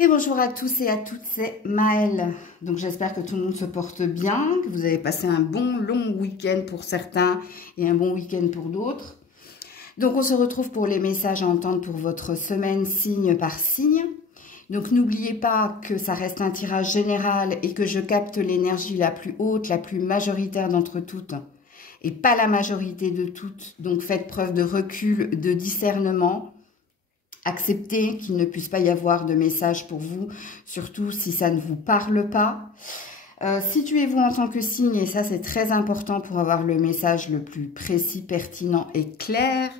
Et bonjour à tous et à toutes, c'est Maëlle. Donc j'espère que tout le monde se porte bien, que vous avez passé un bon long week-end pour certains et un bon week-end pour d'autres. Donc on se retrouve pour les messages à entendre pour votre semaine signe par signe. Donc n'oubliez pas que ça reste un tirage général et que je capte l'énergie la plus haute, la plus majoritaire d'entre toutes et pas la majorité de toutes. Donc faites preuve de recul, de discernement. Acceptez qu'il ne puisse pas y avoir de message pour vous, surtout si ça ne vous parle pas. Situez-vous en tant que signe, et ça c'est très important pour avoir le message le plus précis, pertinent et clair.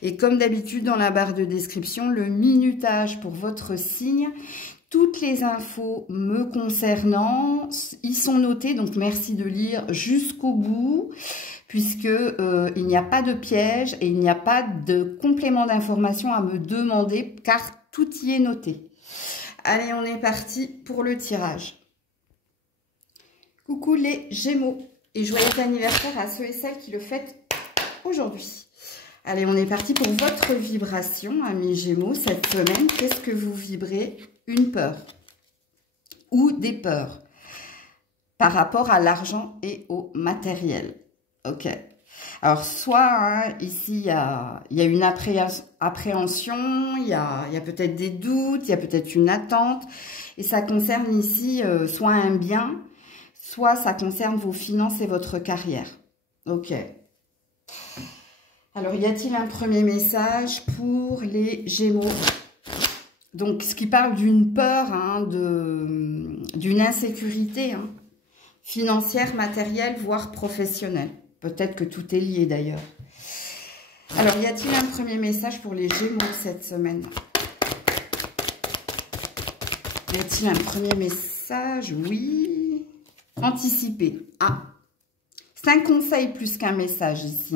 Et comme d'habitude dans la barre de description, le minutage pour votre signe. Toutes les infos me concernant, ils sont notés, donc merci de lire jusqu'au bout, puisque il n'y a pas de piège et il n'y a pas de complément d'information à me demander, car tout y est noté. Allez, on est parti pour le tirage. Coucou les Gémeaux et joyeux anniversaire à ceux et celles qui le fêtent aujourd'hui. Allez, on est parti pour votre vibration, amis Gémeaux, cette semaine. Qu'est-ce que vous vibrez? Une peur ou des peurs par rapport à l'argent et au matériel. Ok. Alors, soit ici, il y a une appréhension, il y a peut-être des doutes, il y a peut-être une attente. Et ça concerne ici soit un bien, soit ça concerne vos finances et votre carrière. Ok. Alors, y a-t-il un premier message pour les Gémeaux? Donc, ce qui parle d'une peur, d'une insécurité financière, matérielle, voire professionnelle. Peut-être que tout est lié d'ailleurs. Alors, y a-t-il un premier message pour les Gémeaux cette semaine? Y a-t-il un premier message? Oui. Anticiper. Ah, c'est un conseil plus qu'un message ici.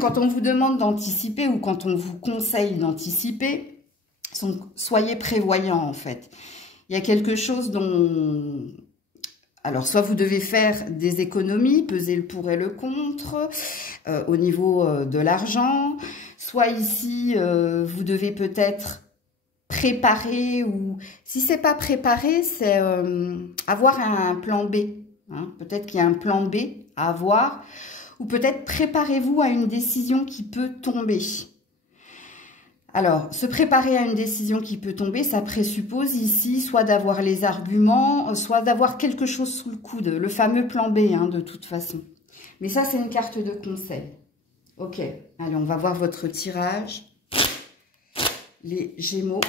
Quand on vous demande d'anticiper ou quand on vous conseille d'anticiper, soyez prévoyants en fait. Il y a quelque chose dont... Alors, soit vous devez faire des économies, peser le pour et le contre au niveau de l'argent, soit ici, vous devez peut-être préparer ou... Si c'est pas préparer, c'est avoir un plan B. Peut-être qu'il y a un plan B à avoir ou peut-être préparez-vous à une décision qui peut tomber. Alors, se préparer à une décision qui peut tomber, ça présuppose ici soit d'avoir les arguments, soit d'avoir quelque chose sous le coude, le fameux plan B de toute façon. Mais ça, c'est une carte de conseil. Ok, allez, on va voir votre tirage. Les Gémeaux.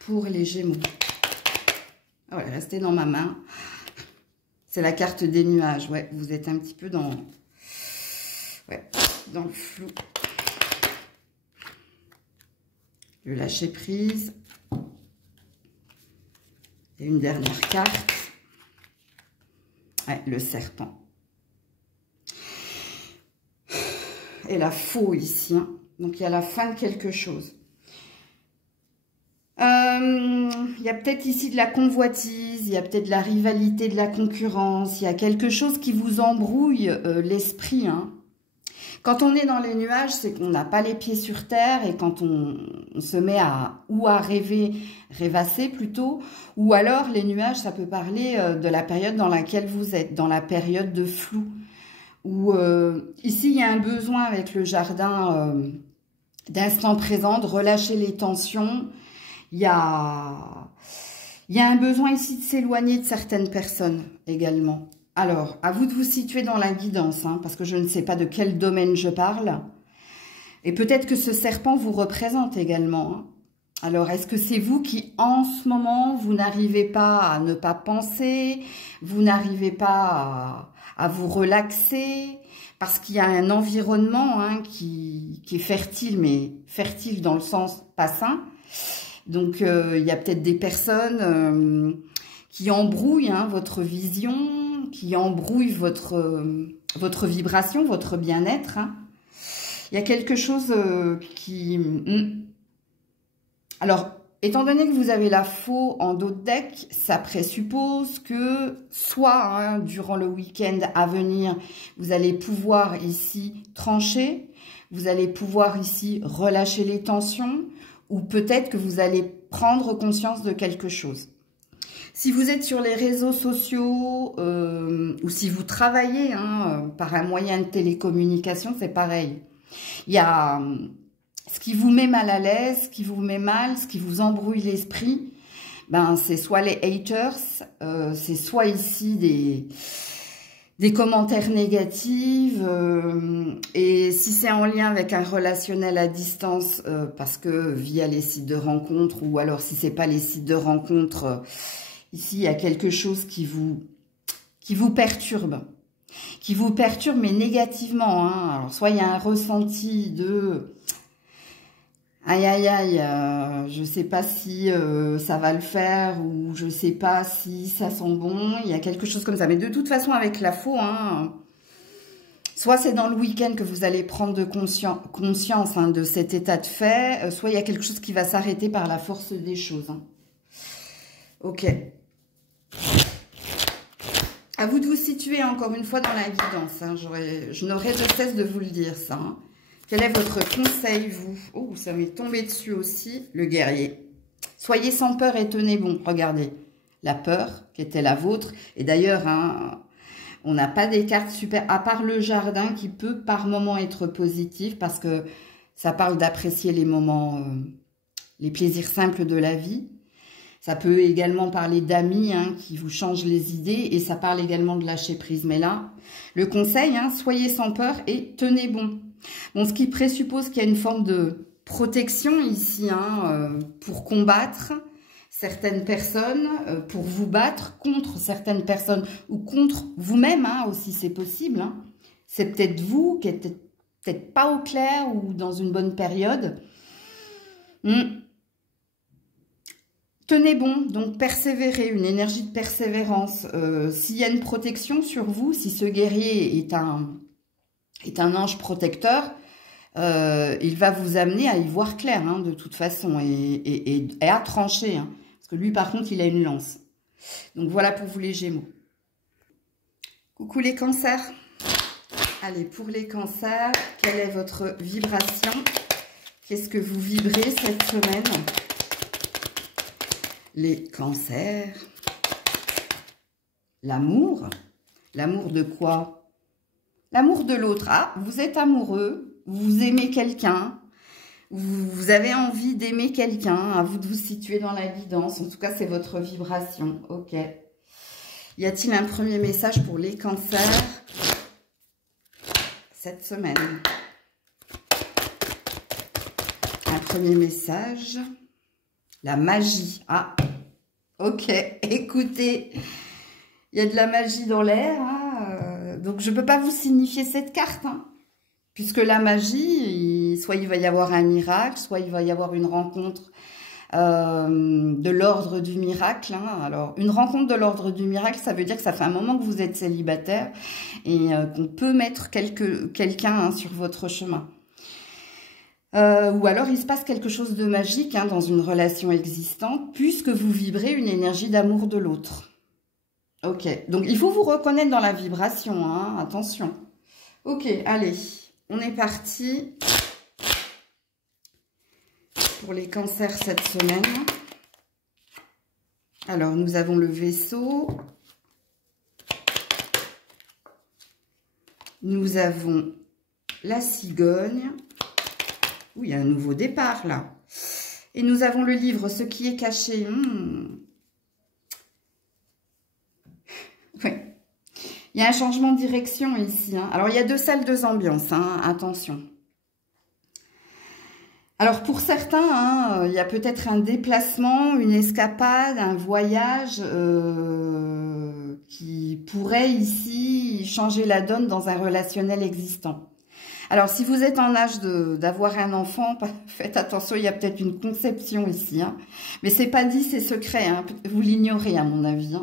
Pour les Gémeaux. Ah ouais, restez dans ma main. C'est la carte des nuages, ouais, vous êtes un petit peu dans le flou. Le lâcher prise. Et une dernière carte. Ouais, le serpent. Et la faux ici. Donc, il y a la fin de quelque chose. Il y a peut-être ici de la convoitise, il y a peut-être de la rivalité, de la concurrence. Il y a quelque chose qui vous embrouille l'esprit, Quand on est dans les nuages, c'est qu'on n'a pas les pieds sur terre et quand on se met à rêver, rêvasser plutôt, ou alors les nuages, ça peut parler de la période dans laquelle vous êtes, dans la période de flou. Où ici, il y a un besoin avec le jardin d'instant présent, de relâcher les tensions. Il y a un besoin ici de s'éloigner de certaines personnes également. Alors, à vous de vous situer dans la guidance, parce que je ne sais pas de quel domaine je parle. Et peut-être que ce serpent vous représente également. Alors, est-ce que c'est vous qui, en ce moment, vous n'arrivez pas à ne pas penser, vous n'arrivez pas à vous relaxer, parce qu'il y a un environnement qui est fertile, mais fertile dans le sens pas sain. Donc, il y a peut-être des personnes qui embrouillent votre vision, qui embrouille votre vibration, votre bien-être. Il y a quelque chose qui... Alors, étant donné que vous avez la faux en dos de deck, ça présuppose que soit durant le week-end à venir, vous allez pouvoir ici trancher, vous allez pouvoir ici relâcher les tensions, ou peut-être que vous allez prendre conscience de quelque chose. Si vous êtes sur les réseaux sociaux ou si vous travaillez par un moyen de télécommunication, c'est pareil. Il y a ce qui vous met mal à l'aise, ce qui vous met mal, ce qui vous embrouille l'esprit. Ben, c'est soit les haters, c'est soit ici des commentaires négatifs. Et si c'est en lien avec un relationnel à distance, parce que via les sites de rencontres, ou alors si c'est pas les sites de rencontres, ici il y a quelque chose qui vous perturbe. Qui vous perturbe, mais négativement. Alors, soit il y a un ressenti de aïe, aïe, aïe, je sais pas si ça va le faire, ou je sais pas si ça sent bon. Il y a quelque chose comme ça. Mais de toute façon, avec la faux, soit c'est dans le week-end que vous allez prendre conscience de cet état de fait, soit il y a quelque chose qui va s'arrêter par la force des choses. Ok. À vous de vous situer encore une fois dans la guidance. Je n'aurai de cesse de vous le dire, ça. Quel est votre conseil, vous? Oh, ça m'est tombé dessus aussi, le guerrier. Soyez sans peur et tenez bon. Regardez, la peur qui était la vôtre. Et d'ailleurs, on n'a pas des cartes super, à part le jardin qui peut par moment être positif parce que ça parle d'apprécier les moments, les plaisirs simples de la vie. Ça peut également parler d'amis qui vous changent les idées et ça parle également de lâcher prise. Mais là, le conseil, soyez sans peur et tenez bon. Bon, ce qui présuppose qu'il y a une forme de protection ici pour combattre certaines personnes, pour vous battre contre certaines personnes ou contre vous-même aussi, c'est possible. C'est peut-être vous qui êtes peut-être pas au clair ou dans une bonne période. Tenez bon, donc persévérez, une énergie de persévérance. S'il y a une protection sur vous, si ce guerrier est un ange protecteur, il va vous amener à y voir clair, de toute façon, et à trancher. Parce que lui, par contre, il a une lance. Donc voilà pour vous les Gémeaux. Coucou les cancers. Allez, pour les cancers, quelle est votre vibration? Qu'est-ce que vous vibrez cette semaine? Les cancers. L'amour. L'amour de quoi? L'amour de l'autre. Ah, vous êtes amoureux, vous aimez quelqu'un, vous avez envie d'aimer quelqu'un, à vous de vous situer dans la guidance. En tout cas, c'est votre vibration. Ok. Y a-t-il un premier message pour les cancers cette semaine? Un premier message. La magie. Ah, ok. Écoutez, il y a de la magie dans l'air. Donc, je ne peux pas vous signifier cette carte. Puisque la magie, soit il va y avoir un miracle, soit il va y avoir une rencontre de l'ordre du miracle. Alors, une rencontre de l'ordre du miracle, ça veut dire que ça fait un moment que vous êtes célibataire et qu'on peut mettre quelqu'un sur votre chemin. Ou alors, il se passe quelque chose de magique dans une relation existante, puisque vous vibrez une énergie d'amour de l'autre. Ok, donc il faut vous reconnaître dans la vibration, attention. Ok, allez, on est parti pour les cancers cette semaine. Alors, nous avons le vaisseau. Nous avons la cigogne. Oui, il y a un nouveau départ, là. Et nous avons le livre « Ce qui est caché ». Oui. Il y a un changement de direction ici. Alors, il y a 2 salles, 2 ambiances. Attention. Alors, pour certains, il y a peut-être un déplacement, une escapade, un voyage qui pourrait ici changer la donne dans un relationnel existant. Alors, si vous êtes en âge d'avoir un enfant, faites attention, il y a peut-être une conception ici. Mais c'est pas dit, c'est secret. Vous l'ignorez, à mon avis.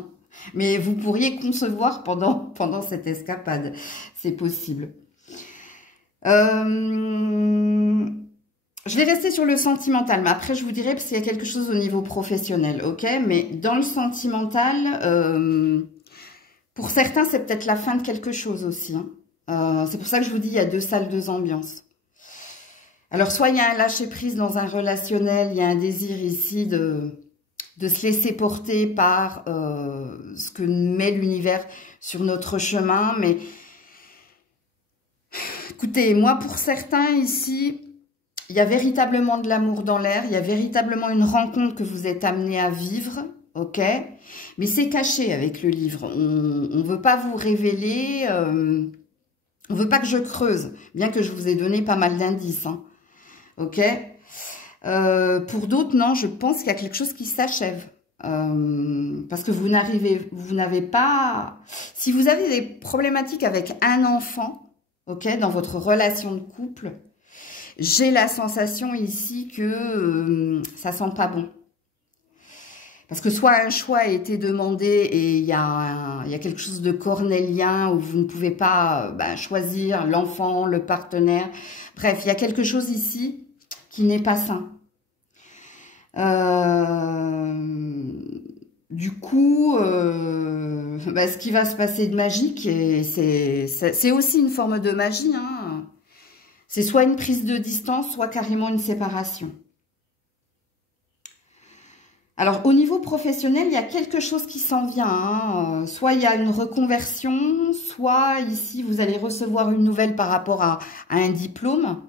Mais vous pourriez concevoir pendant cette escapade. C'est possible. Je vais rester sur le sentimental. Mais après, je vous dirai parce qu'il y a quelque chose au niveau professionnel. Ok, mais dans le sentimental, pour certains, c'est peut-être la fin de quelque chose aussi. C'est pour ça que je vous dis, il y a 2 salles, 2 ambiances. Alors, soit il y a un lâcher-prise dans un relationnel, il y a un désir ici de se laisser porter par ce que met l'univers sur notre chemin. Mais écoutez, moi, pour certains ici, il y a véritablement de l'amour dans l'air, il y a véritablement une rencontre que vous êtes amené à vivre, ok? Mais c'est caché avec le livre. On ne veut pas vous révéler, on ne veut pas que je creuse, bien que je vous ai donné pas mal d'indices, hein, ok? Pour d'autres, non, je pense qu'il y a quelque chose qui s'achève. Parce que vous n'avez pas... Si vous avez des problématiques avec un enfant, ok, dans votre relation de couple, j'ai la sensation ici que ça sent pas bon. Parce que soit un choix a été demandé et il y a quelque chose de cornélien où vous ne pouvez pas choisir l'enfant, le partenaire. Bref, il y a quelque chose ici qui n'est pas sain. Du coup, ce qui va se passer de magique, c'est aussi une forme de magie, hein. C'est soit une prise de distance, soit carrément une séparation. Alors, au niveau professionnel, il y a quelque chose qui s'en vient, hein. Soit il y a une reconversion, soit ici, vous allez recevoir une nouvelle par rapport à un diplôme.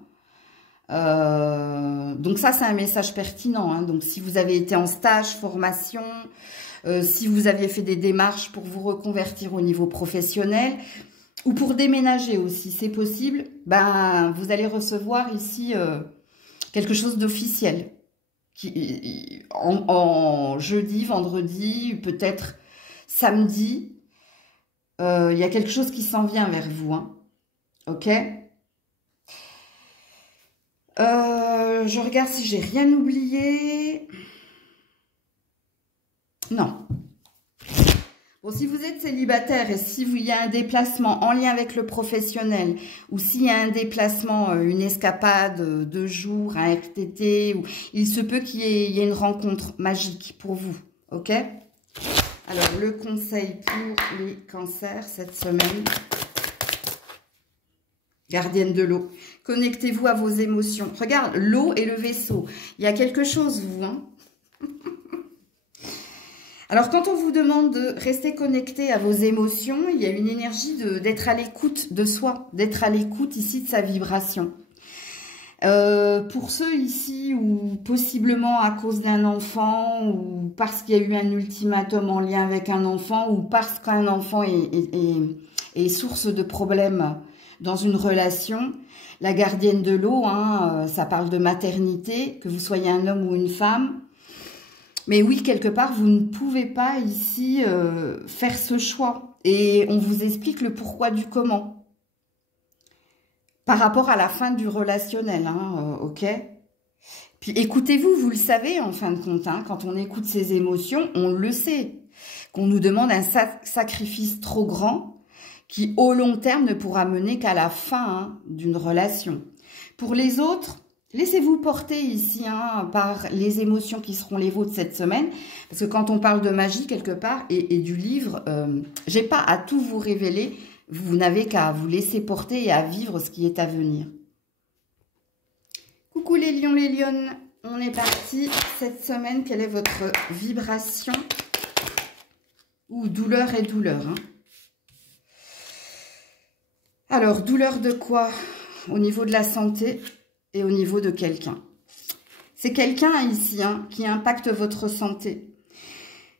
Donc ça, c'est un message pertinent, hein. Donc, si vous avez été en stage, formation, si vous aviez fait des démarches pour vous reconvertir au niveau professionnel, ou pour déménager aussi, c'est possible, vous allez recevoir ici quelque chose d'officiel. En jeudi, vendredi, peut-être samedi, il y a quelque chose qui s'en vient vers vous, hein. Ok? Je regarde si j'ai rien oublié. Non. Bon, si vous êtes célibataire et s'il y a un déplacement en lien avec le professionnel, ou s'il y a un déplacement, une escapade de jours, un RTT, il se peut qu'il y ait une rencontre magique pour vous, ok? Alors, le conseil pour les cancers cette semaine. Gardienne de l'eau. Connectez-vous à vos émotions. Regarde, l'eau et le vaisseau. Il y a quelque chose, vous, hein? Alors, quand on vous demande de rester connecté à vos émotions, il y a une énergie d'être à l'écoute de soi, d'être à l'écoute ici de sa vibration. Pour ceux ici où possiblement à cause d'un enfant ou parce qu'il y a eu un ultimatum en lien avec un enfant ou parce qu'un enfant est source de problèmes dans une relation, la gardienne de l'eau, hein, ça parle de maternité, que vous soyez un homme ou une femme. Mais oui, quelque part, vous ne pouvez pas ici faire ce choix. Et on vous explique le pourquoi du comment. Par rapport à la fin du relationnel, hein, ok? Puis écoutez-vous, vous le savez en fin de compte, hein, quand on écoute ses émotions, on le sait. Qu'on nous demande un sacrifice trop grand qui, au long terme, ne pourra mener qu'à la fin, hein, d'une relation. Pour les autres, laissez-vous porter ici, hein, par les émotions qui seront les vôtres cette semaine. Parce que quand on parle de magie quelque part et du livre, j'ai pas à tout vous révéler. Vous n'avez qu'à vous laisser porter et à vivre ce qui est à venir. Coucou les lions, les lionnes. On est parti cette semaine. Quelle est votre vibration? Ou douleur et douleur, hein. Alors, douleur de quoi? Au niveau de la santé et au niveau de quelqu'un. C'est quelqu'un ici, hein, qui impacte votre santé.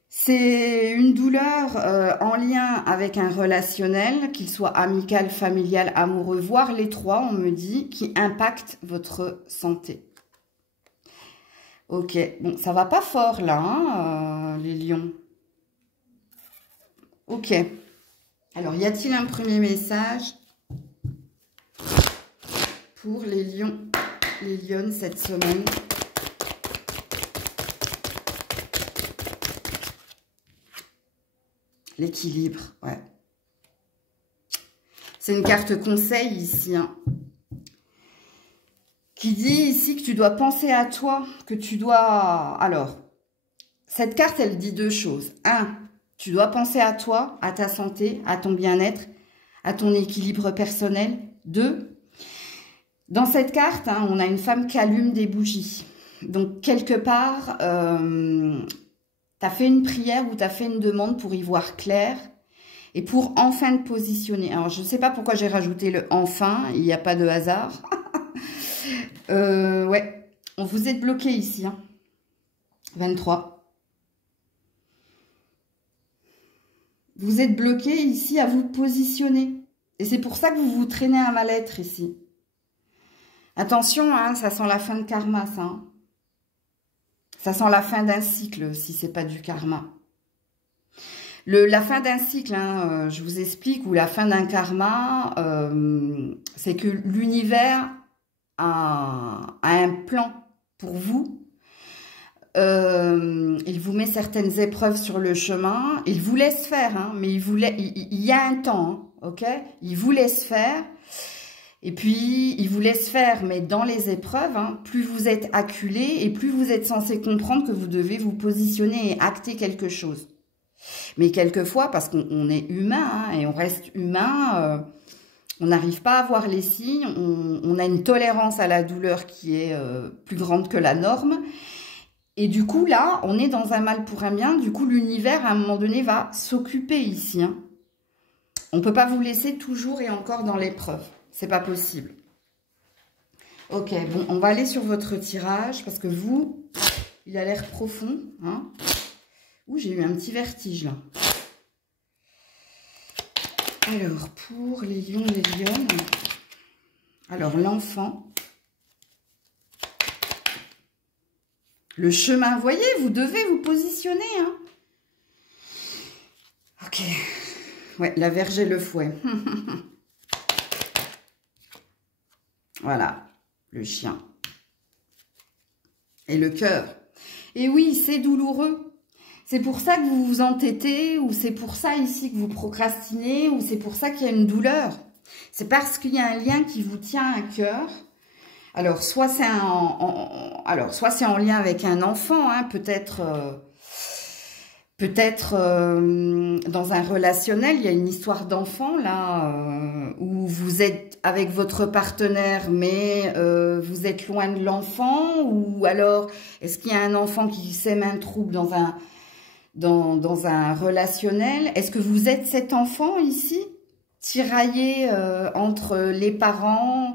C'est une douleur en lien avec un relationnel, qu'il soit amical, familial, amoureux, voire les trois, on me dit, qui impacte votre santé. Ok, bon, ça va pas fort là, hein, les lions. Ok. Alors, y a-t-il un premier message pour les lions, les lionnes cette semaine? L'équilibre, ouais. C'est une carte conseil ici, hein, qui dit ici que tu dois penser à toi, que tu dois... Alors, cette carte, elle dit deux choses. Un, tu dois penser à toi, à ta santé, à ton bien-être, à ton équilibre personnel. Deux, Dans cette carte, hein, on a une femme qui allume des bougies. Donc, quelque part, tu as fait une prière ou tu as fait une demande pour y voir clair et pour enfin te positionner. Alors, je ne sais pas pourquoi j'ai rajouté le « enfin », il n'y a pas de hasard. Ouais, on vous êtes bloqué ici. Hein. 23. Vous êtes bloqué ici à vous positionner. Et c'est pour ça que vous vous traînez un mal-être ici. Attention, hein, ça sent la fin de karma, ça. Hein. Ça sent la fin d'un cycle, si c'est pas du karma. La fin d'un cycle, hein, je vous explique, ou la fin d'un karma, c'est que l'univers a un plan pour vous. Il vous met certaines épreuves sur le chemin. Il vous laisse faire, hein, mais il y a un temps, hein, ok? Il vous laisse faire. Et puis, il vous laisse faire, mais dans les épreuves, hein, plus vous êtes acculé et plus vous êtes censé comprendre que vous devez vous positionner et acter quelque chose. Mais quelquefois, parce qu'on est humain hein, et on reste humain, on n'arrive pas à voir les signes, on a une tolérance à la douleur qui est plus grande que la norme. Et du coup, là, on est dans un mal pour un bien. Du coup, l'univers, à un moment donné, va s'occuper ici. Hein. On ne peut pas vous laisser toujours et encore dans l'épreuve. C'est pas possible. Ok, bon, on va aller sur votre tirage parce que vous, il a l'air profond. Hein. Ouh, j'ai eu un petit vertige là. Alors, pour les lions, les lionnes. Alors, l'enfant. Le chemin, vous voyez, vous devez vous positionner. Hein. Ok. Ouais, la Vierge et le fouet. Voilà, le chien. Et le cœur. Et oui, c'est douloureux. C'est pour ça que vous vous entêtez, ou c'est pour ça ici que vous procrastinez, ou c'est pour ça qu'il y a une douleur. C'est parce qu'il y a un lien qui vous tient à cœur. Alors, soit c'est en lien avec un enfant, hein, peut-être dans un relationnel, il y a une histoire d'enfant là, où vous êtes avec votre partenaire, mais vous êtes loin de l'enfant, ou alors est-ce qu'il y a un enfant qui sème un trouble dans un relationnel? Est-ce que vous êtes cet enfant ici, tiraillé entre les parents,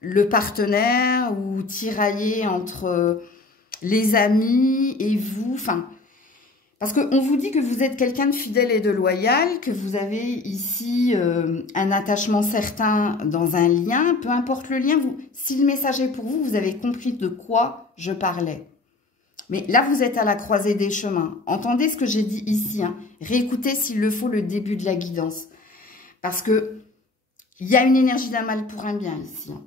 le partenaire, ou tiraillé entre les amis et vous, enfin... Parce qu'on vous dit que vous êtes quelqu'un de fidèle et de loyal, que vous avez ici un attachement certain dans un lien, peu importe le lien, si le message est pour vous, vous avez compris de quoi je parlais. Mais là, vous êtes à la croisée des chemins. Entendez ce que j'ai dit ici. Hein. Réécoutez s'il le faut le début de la guidance. Parce que il y a une énergie d'un mal pour un bien ici. Hein.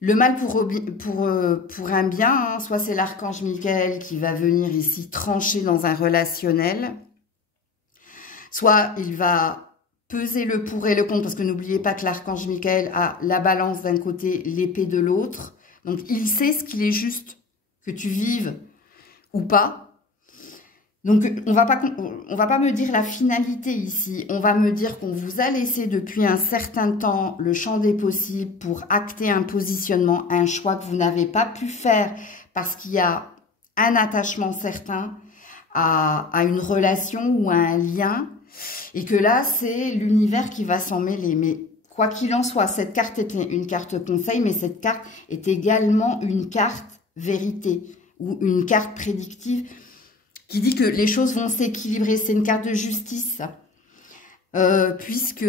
Le mal pour un bien, hein, soit c'est l'archange Michael qui va venir ici trancher dans un relationnel, soit il va peser le pour et le contre, parce que n'oubliez pas que l'archange Michael a la balance d'un côté, l'épée de l'autre. Donc il sait ce qu'il est juste que tu vives ou pas. Donc, on va pas me dire la finalité ici. On va me dire qu'on vous a laissé depuis un certain temps le champ des possibles pour acter un positionnement, un choix que vous n'avez pas pu faire parce qu'il y a un attachement certain à une relation ou à un lien. Et que là, c'est l'univers qui va s'en mêler. Mais quoi qu'il en soit, cette carte était une carte conseil, mais cette carte est également une carte vérité ou une carte prédictive qui dit que les choses vont s'équilibrer. C'est une carte de justice, puisque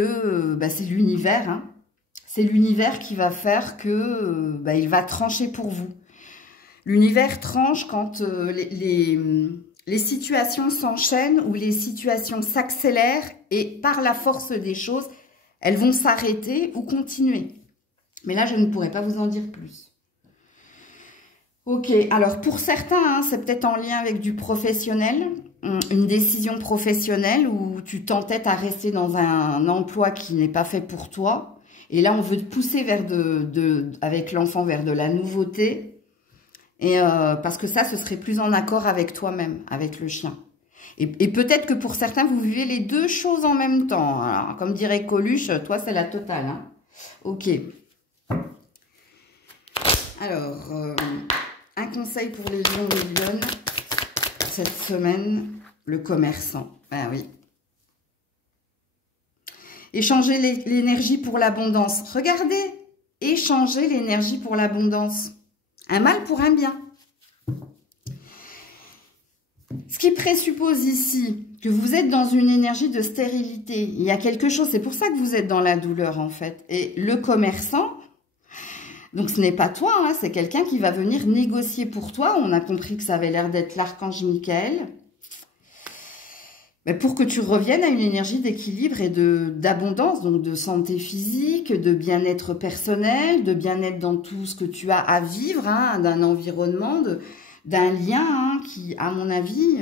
c'est l'univers. Hein. C'est l'univers qui va faire que il va trancher pour vous. L'univers tranche quand les situations s'enchaînent ou les situations s'accélèrent et par la force des choses, elles vont s'arrêter ou continuer. Mais là, je ne pourrais pas vous en dire plus. Ok, alors pour certains, hein, c'est peut-être en lien avec du professionnel, une décision professionnelle où tu t'entêtes à rester dans un emploi qui n'est pas fait pour toi. Et là, on veut te pousser vers avec l'enfant vers de la nouveauté. Et parce que ça, ce serait plus en accord avec toi-même, avec le chien. Et peut-être que pour certains, vous vivez les deux choses en même temps. Alors, comme dirait Coluche, toi, c'est la totale. Hein. Ok. Alors, un conseil pour les lions et les lionnes cette semaine, le commerçant. Ah oui. Échanger l'énergie pour l'abondance. Regardez, échanger l'énergie pour l'abondance. Un mal pour un bien. Ce qui présuppose ici que vous êtes dans une énergie de stérilité. Il y a quelque chose, c'est pour ça que vous êtes dans la douleur en fait. Et le commerçant, donc ce n'est pas toi, hein, c'est quelqu'un qui va venir négocier pour toi. On a compris que ça avait l'air d'être l'archange Michael. Mais pour que tu reviennes à une énergie d'équilibre et d'abondance, donc de santé physique, de bien-être personnel, de bien-être dans tout ce que tu as à vivre, hein, d'un environnement, d'un lien hein, qui, à mon avis,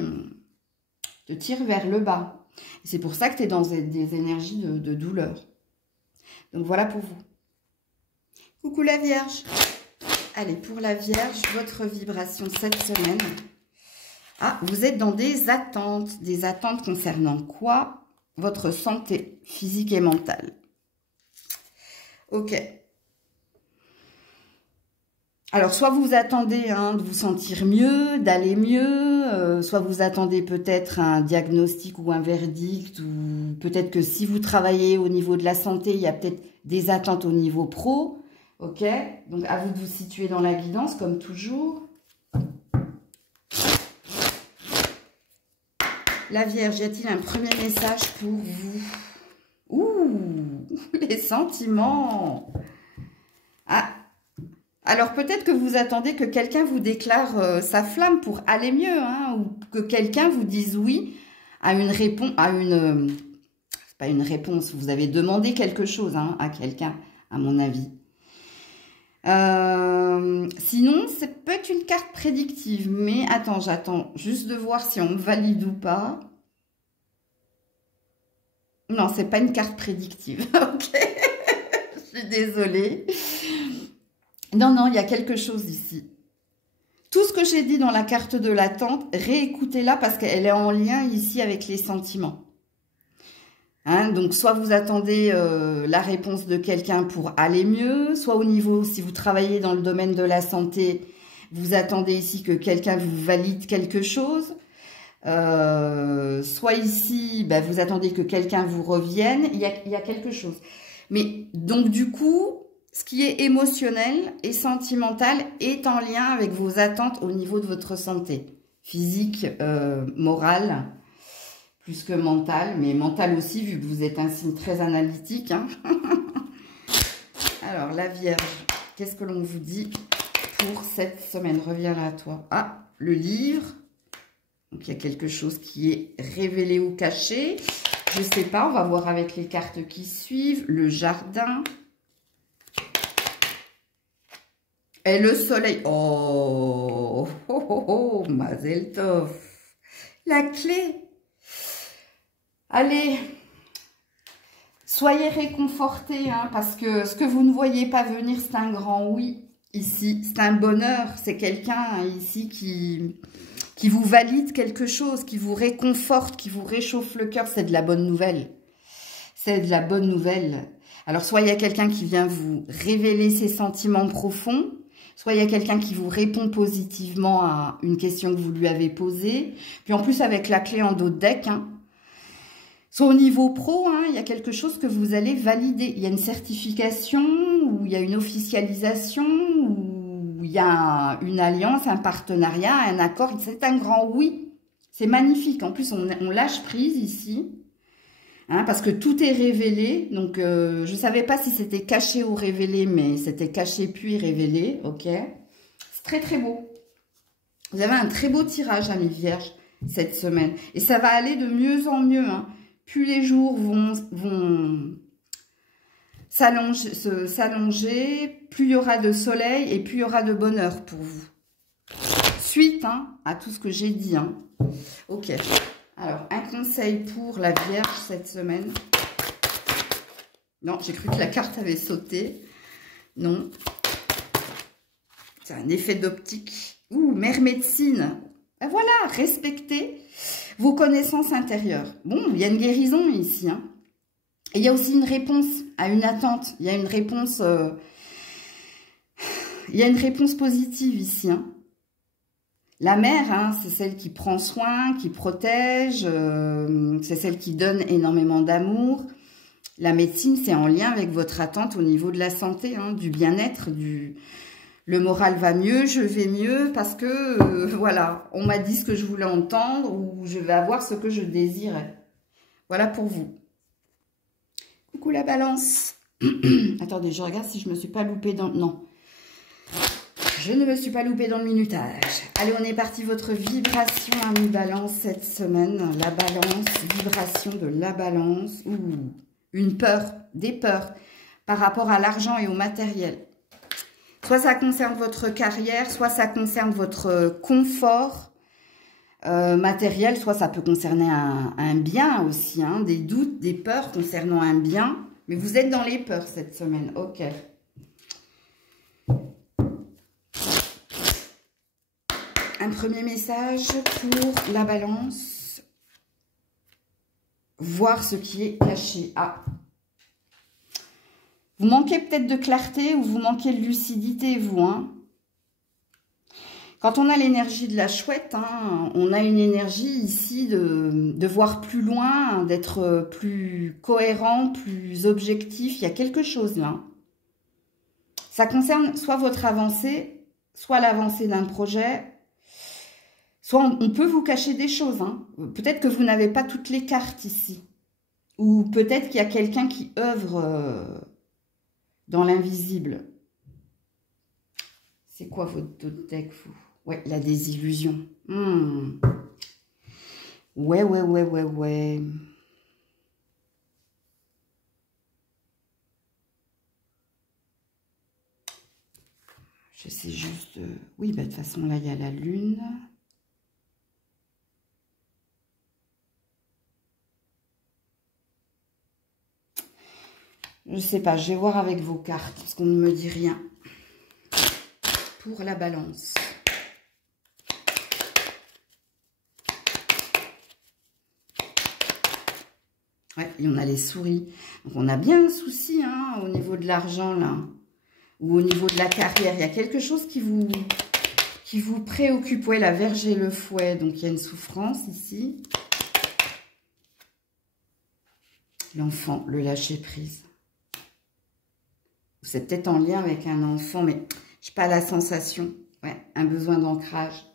te tire vers le bas. C'est pour ça que tu es dans des énergies de douleur. Donc voilà pour vous. Coucou la Vierge. Allez, pour la Vierge, votre vibration cette semaine. Ah, vous êtes dans des attentes. Des attentes concernant quoi? Votre santé physique et mentale. Ok. Alors, soit vous attendez hein, de vous sentir mieux, d'aller mieux, soit vous attendez peut-être un diagnostic ou un verdict, ou peut-être que si vous travaillez au niveau de la santé, il y a peut-être des attentes au niveau pro. Ok, donc à vous de vous situer dans la guidance, comme toujours. La Vierge, y a-t-il un premier message pour vous? Ouh, les sentiments. Ah, alors peut-être que vous attendez que quelqu'un vous déclare sa flamme pour aller mieux, hein, ou que quelqu'un vous dise oui à une réponse, c'est pas une réponse, vous avez demandé quelque chose hein, à quelqu'un, à mon avis. Sinon, c'est peut-être une carte prédictive, mais attends, j'attends juste de voir si on me valide ou pas. Non, c'est pas une carte prédictive, ok. Je suis désolée. Non, il y a quelque chose ici. Tout ce que j'ai dit dans la carte de l'attente, réécoutez-la parce qu'elle est en lien ici avec les sentiments. Hein, donc, soit vous attendez la réponse de quelqu'un pour aller mieux, soit au niveau, si vous travaillez dans le domaine de la santé, vous attendez ici que quelqu'un vous valide quelque chose. Soit ici, bah, vous attendez que quelqu'un vous revienne. Il y a quelque chose. Mais donc, du coup, ce qui est émotionnel et sentimental est en lien avec vos attentes au niveau de votre santé physique, morale, plus que mentale, mais mentale aussi, vu que vous êtes un signe très analytique. Hein. Alors, la Vierge, qu'est-ce que l'on vous dit pour cette semaine? Reviens là à toi. Ah, le livre. Donc, il y a quelque chose qui est révélé ou caché. Je ne sais pas, on va voir avec les cartes qui suivent. Le jardin. Et le soleil. Oh, oh, oh, oh, Mazel Tov. La clé. Allez, soyez réconfortés, hein, parce que ce que vous ne voyez pas venir, c'est un grand oui, ici. C'est un bonheur, c'est quelqu'un hein, ici qui vous valide quelque chose, qui vous réconforte, qui vous réchauffe le cœur. C'est de la bonne nouvelle. C'est de la bonne nouvelle. Alors, soit il y a quelqu'un qui vient vous révéler ses sentiments profonds, soit il y a quelqu'un qui vous répond positivement à une question que vous lui avez posée. Puis en plus, avec la clé en dos de deck, hein, soit au niveau pro, hein, il y a quelque chose que vous allez valider. Il y a une certification, ou il y a une officialisation, ou il y a une alliance, un partenariat, un accord. C'est un grand oui. C'est magnifique. En plus, on lâche prise ici. Hein, parce que tout est révélé. Donc, je ne savais pas si c'était caché ou révélé, mais c'était caché puis révélé. Ok. C'est très, très beau. Vous avez un très beau tirage, amis vierges, cette semaine. Et ça va aller de mieux en mieux, hein. Plus les jours vont s'allonger, plus il y aura de soleil et plus il y aura de bonheur pour vous. Suite hein, à tout ce que j'ai dit. Hein. Ok. Alors, un conseil pour la Vierge cette semaine. Non, j'ai cru que la carte avait sauté. Non. C'est un effet d'optique. Ouh, mère médecine. Ben voilà, respectez vos connaissances intérieures. Bon, il y a une guérison ici. Hein. Et il y a aussi une réponse à une attente. Il y a une réponse... Il y a une réponse positive ici. Hein. La mère, hein, c'est celle qui prend soin, qui protège, c'est celle qui donne énormément d'amour. La médecine, c'est en lien avec votre attente au niveau de la santé, hein, du bien-être, le moral va mieux, je vais mieux parce que, voilà, on m'a dit ce que je voulais entendre ou je vais avoir ce que je désirais. Voilà pour vous. Coucou la balance. Attendez, je regarde si je me suis pas loupée dans... Non. Je ne me suis pas loupée dans le minutage. Allez, on est parti. Votre vibration à mi-balance cette semaine. La balance, vibration de la balance. Ouh, une peur, des peurs par rapport à l'argent et au matériel. Soit ça concerne votre carrière, soit ça concerne votre confort matériel, soit ça peut concerner un bien aussi. Hein, des doutes, des peurs concernant un bien. Mais vous êtes dans les peurs cette semaine. Ok. Un premier message pour la balance. Voir ce qui est caché. Ah. Vous manquez peut-être de clarté ou vous manquez de lucidité, vous. Hein. Quand on a l'énergie de la chouette, hein, on a une énergie ici de voir plus loin, d'être plus cohérent, plus objectif. Il y a quelque chose là. Ça concerne soit votre avancée, soit l'avancée d'un projet. Soit on peut vous cacher des choses. Hein. Peut-être que vous n'avez pas toutes les cartes ici. Ou peut-être qu'il y a quelqu'un qui œuvre dans l'invisible. C'est quoi votre deck, vous? Ouais, la désillusion. Ouais. Je sais juste... Oui, bah, de toute façon, là, il y a la lune. Je sais pas, je vais voir avec vos cartes, parce qu'on ne me dit rien. Pour la balance. Ouais, et on a les souris. Donc, on a bien un souci hein, au niveau de l'argent, là. Ou au niveau de la carrière. Il y a quelque chose qui vous préoccupe. Ouais, la Vierge et le fouet. Donc, il y a une souffrance ici. L'enfant, le lâcher-prise. C'est peut-être en lien avec un enfant, mais je n'ai pas la sensation. Ouais, un besoin d'ancrage.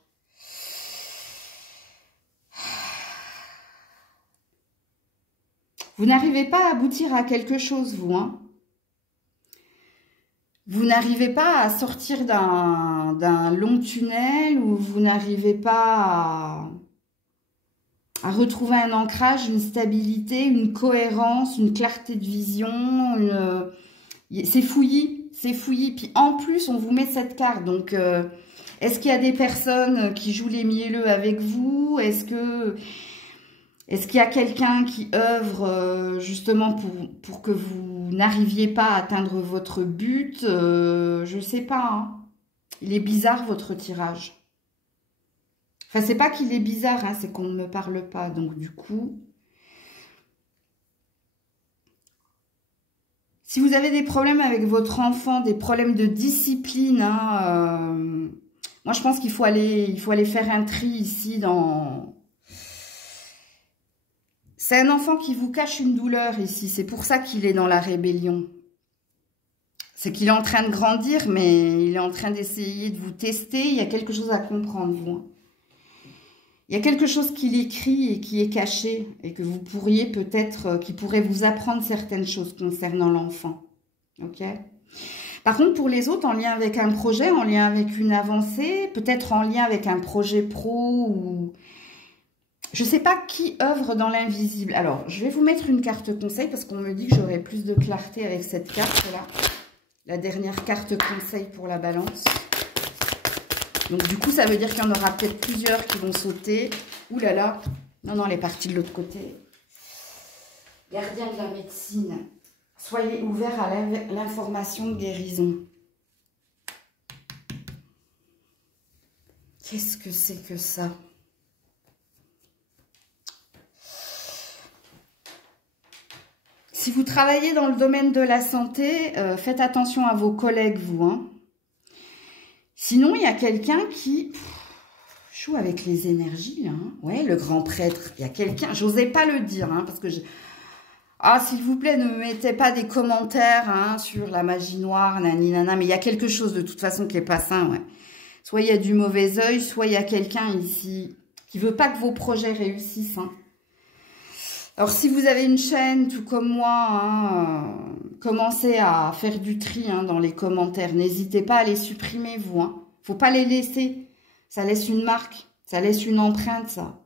Vous n'arrivez pas à aboutir à quelque chose, vous. Hein. Vous n'arrivez pas à sortir d'un long tunnel ou vous n'arrivez pas à retrouver un ancrage, une stabilité, une cohérence, une clarté de vision. C'est fouillis, c'est fouillis. Puis en plus, on vous met cette carte. Donc, est-ce qu'il y a des personnes qui jouent les mielleux avec vous? Est-ce qu'il y a quelqu'un qui œuvre justement pour que vous n'arriviez pas à atteindre votre but? Je ne sais pas. Hein. Il est bizarre votre tirage. Enfin, c'est pas qu'il est bizarre, hein, c'est qu'on ne me parle pas. Donc du coup, si vous avez des problèmes avec votre enfant, des problèmes de discipline, hein, moi je pense qu'il faut aller faire un tri ici dans... C'est un enfant qui vous cache une douleur ici. C'est pour ça qu'il est dans la rébellion. C'est qu'il est en train de grandir, mais il est en train d'essayer de vous tester. Il y a quelque chose à comprendre, vous. Il y a quelque chose qu'il écrit et qui est caché et que vous pourriez peut-être, qui pourrait vous apprendre certaines choses concernant l'enfant. Ok ? Par contre, pour les autres, en lien avec un projet, en lien avec une avancée, peut-être en lien avec un projet pro ou... Je ne sais pas qui œuvre dans l'invisible. Alors, je vais vous mettre une carte conseil parce qu'on me dit que j'aurai plus de clarté avec cette carte-là. La dernière carte conseil pour la balance. Donc, du coup, ça veut dire qu'il y en aura peut-être plusieurs qui vont sauter. Ouh là là. Non, elle est partie de l'autre côté. Gardien de la médecine. Soyez ouverts à l'information de guérison. Qu'est-ce que c'est que ça ? Si vous travaillez dans le domaine de la santé, faites attention à vos collègues, vous. Hein. Sinon, il y a quelqu'un qui joue avec les énergies. Hein. Ouais, le grand prêtre. Il y a quelqu'un, j'osais pas le dire, hein, parce que ah, s'il vous plaît, ne me mettez pas des commentaires hein, sur la magie noire, nani, nana, mais il y a quelque chose de toute façon qui est pas sain, ouais. Soit il y a du mauvais œil, soit il y a quelqu'un ici qui veut pas que vos projets réussissent. Hein. Alors, si vous avez une chaîne, tout comme moi, hein, commencez à faire du tri hein, dans les commentaires. N'hésitez pas à les supprimer, vous. Hein. Faut pas les laisser. Ça laisse une marque, ça laisse une empreinte, ça.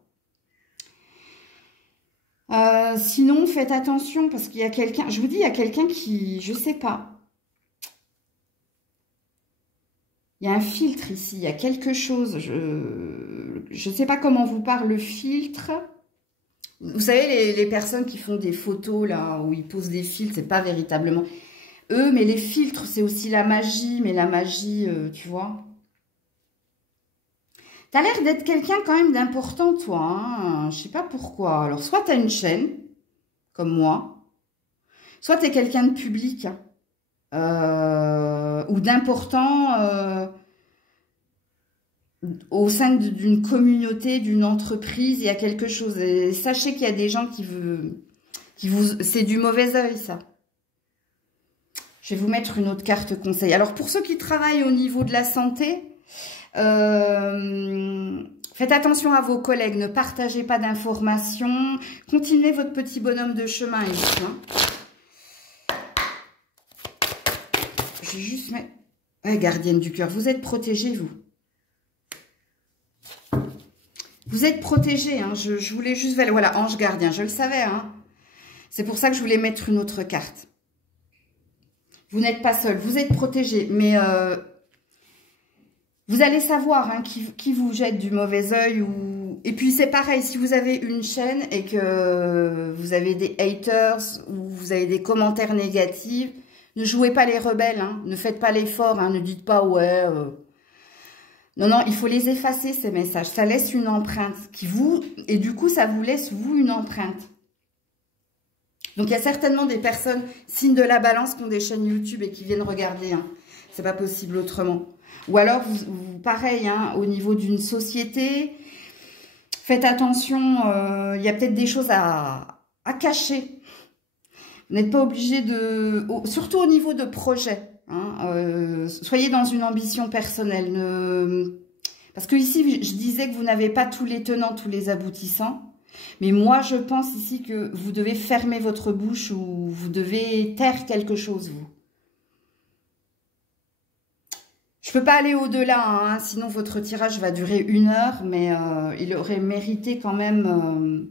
Sinon, faites attention parce qu'il y a quelqu'un, je vous dis, il y a quelqu'un qui, je sais pas. Il y a un filtre ici, il y a quelque chose. Je sais pas comment vous parle le filtre. Vous savez, les personnes qui font des photos, là, où ils posent des filtres, c'est pas véritablement eux, mais les filtres, c'est aussi la magie, mais la magie, tu vois. T'as l'air d'être quelqu'un quand même d'important, toi, hein. Je sais pas pourquoi. Alors, soit t'as une chaîne, comme moi, soit t'es quelqu'un de public, ou d'important, au sein d'une communauté, d'une entreprise, il y a quelque chose. Et sachez qu'il y a des gens qui vous... C'est du mauvais œil, ça. Je vais vous mettre une autre carte conseil. Alors, pour ceux qui travaillent au niveau de la santé, faites attention à vos collègues. Ne partagez pas d'informations. Continuez votre petit bonhomme de chemin, ici. Hein. Je vais juste mettre... Ouais, gardienne du cœur, vous êtes protégée, vous. Vous êtes protégé, hein. Je voulais juste... Voilà, ange gardien, je le savais. Hein. C'est pour ça que je voulais mettre une autre carte. Vous n'êtes pas seul, vous êtes protégé. Mais vous allez savoir hein, qui vous jette du mauvais œil. Ou... Et puis c'est pareil, si vous avez une chaîne et que vous avez des haters ou vous avez des commentaires négatifs, ne jouez pas les rebelles. Hein. Ne faites pas l'effort, hein. Ne dites pas « ouais... Non, non, il faut les effacer, ces messages. Ça laisse une empreinte qui vous... Et du coup, ça vous laisse, vous, une empreinte. Donc, il y a certainement des personnes, signes de la balance, qui ont des chaînes YouTube et qui viennent regarder. Hein. C'est pas possible autrement. Ou alors, pareil, hein, au niveau d'une société, faites attention. Il y a peut-être des choses à cacher. Vous n'êtes pas obligé de... Surtout au niveau de projet. Hein, soyez dans une ambition personnelle. Parce que ici, je disais que vous n'avez pas tous les tenants, tous les aboutissants. Mais moi, je pense ici que vous devez fermer votre bouche ou vous devez taire quelque chose, vous. Je ne peux pas aller au-delà, hein, sinon votre tirage va durer 1 heure. Mais il aurait mérité quand même...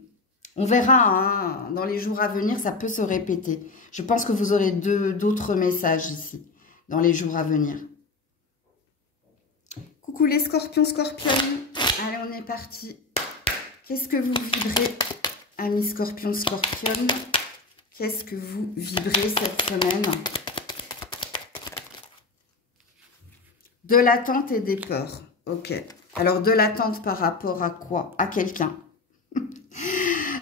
on verra, hein, dans les jours à venir, ça peut se répéter. Je pense que vous aurez d'autres messages ici. Dans les jours à venir. Coucou les scorpions, scorpionnes. Allez, on est parti. Qu'est-ce que vous vibrez, amis scorpions, scorpionnes? Qu'est-ce que vous vibrez cette semaine? De l'attente et des peurs. Ok. Alors, de l'attente par rapport à quoi? À quelqu'un.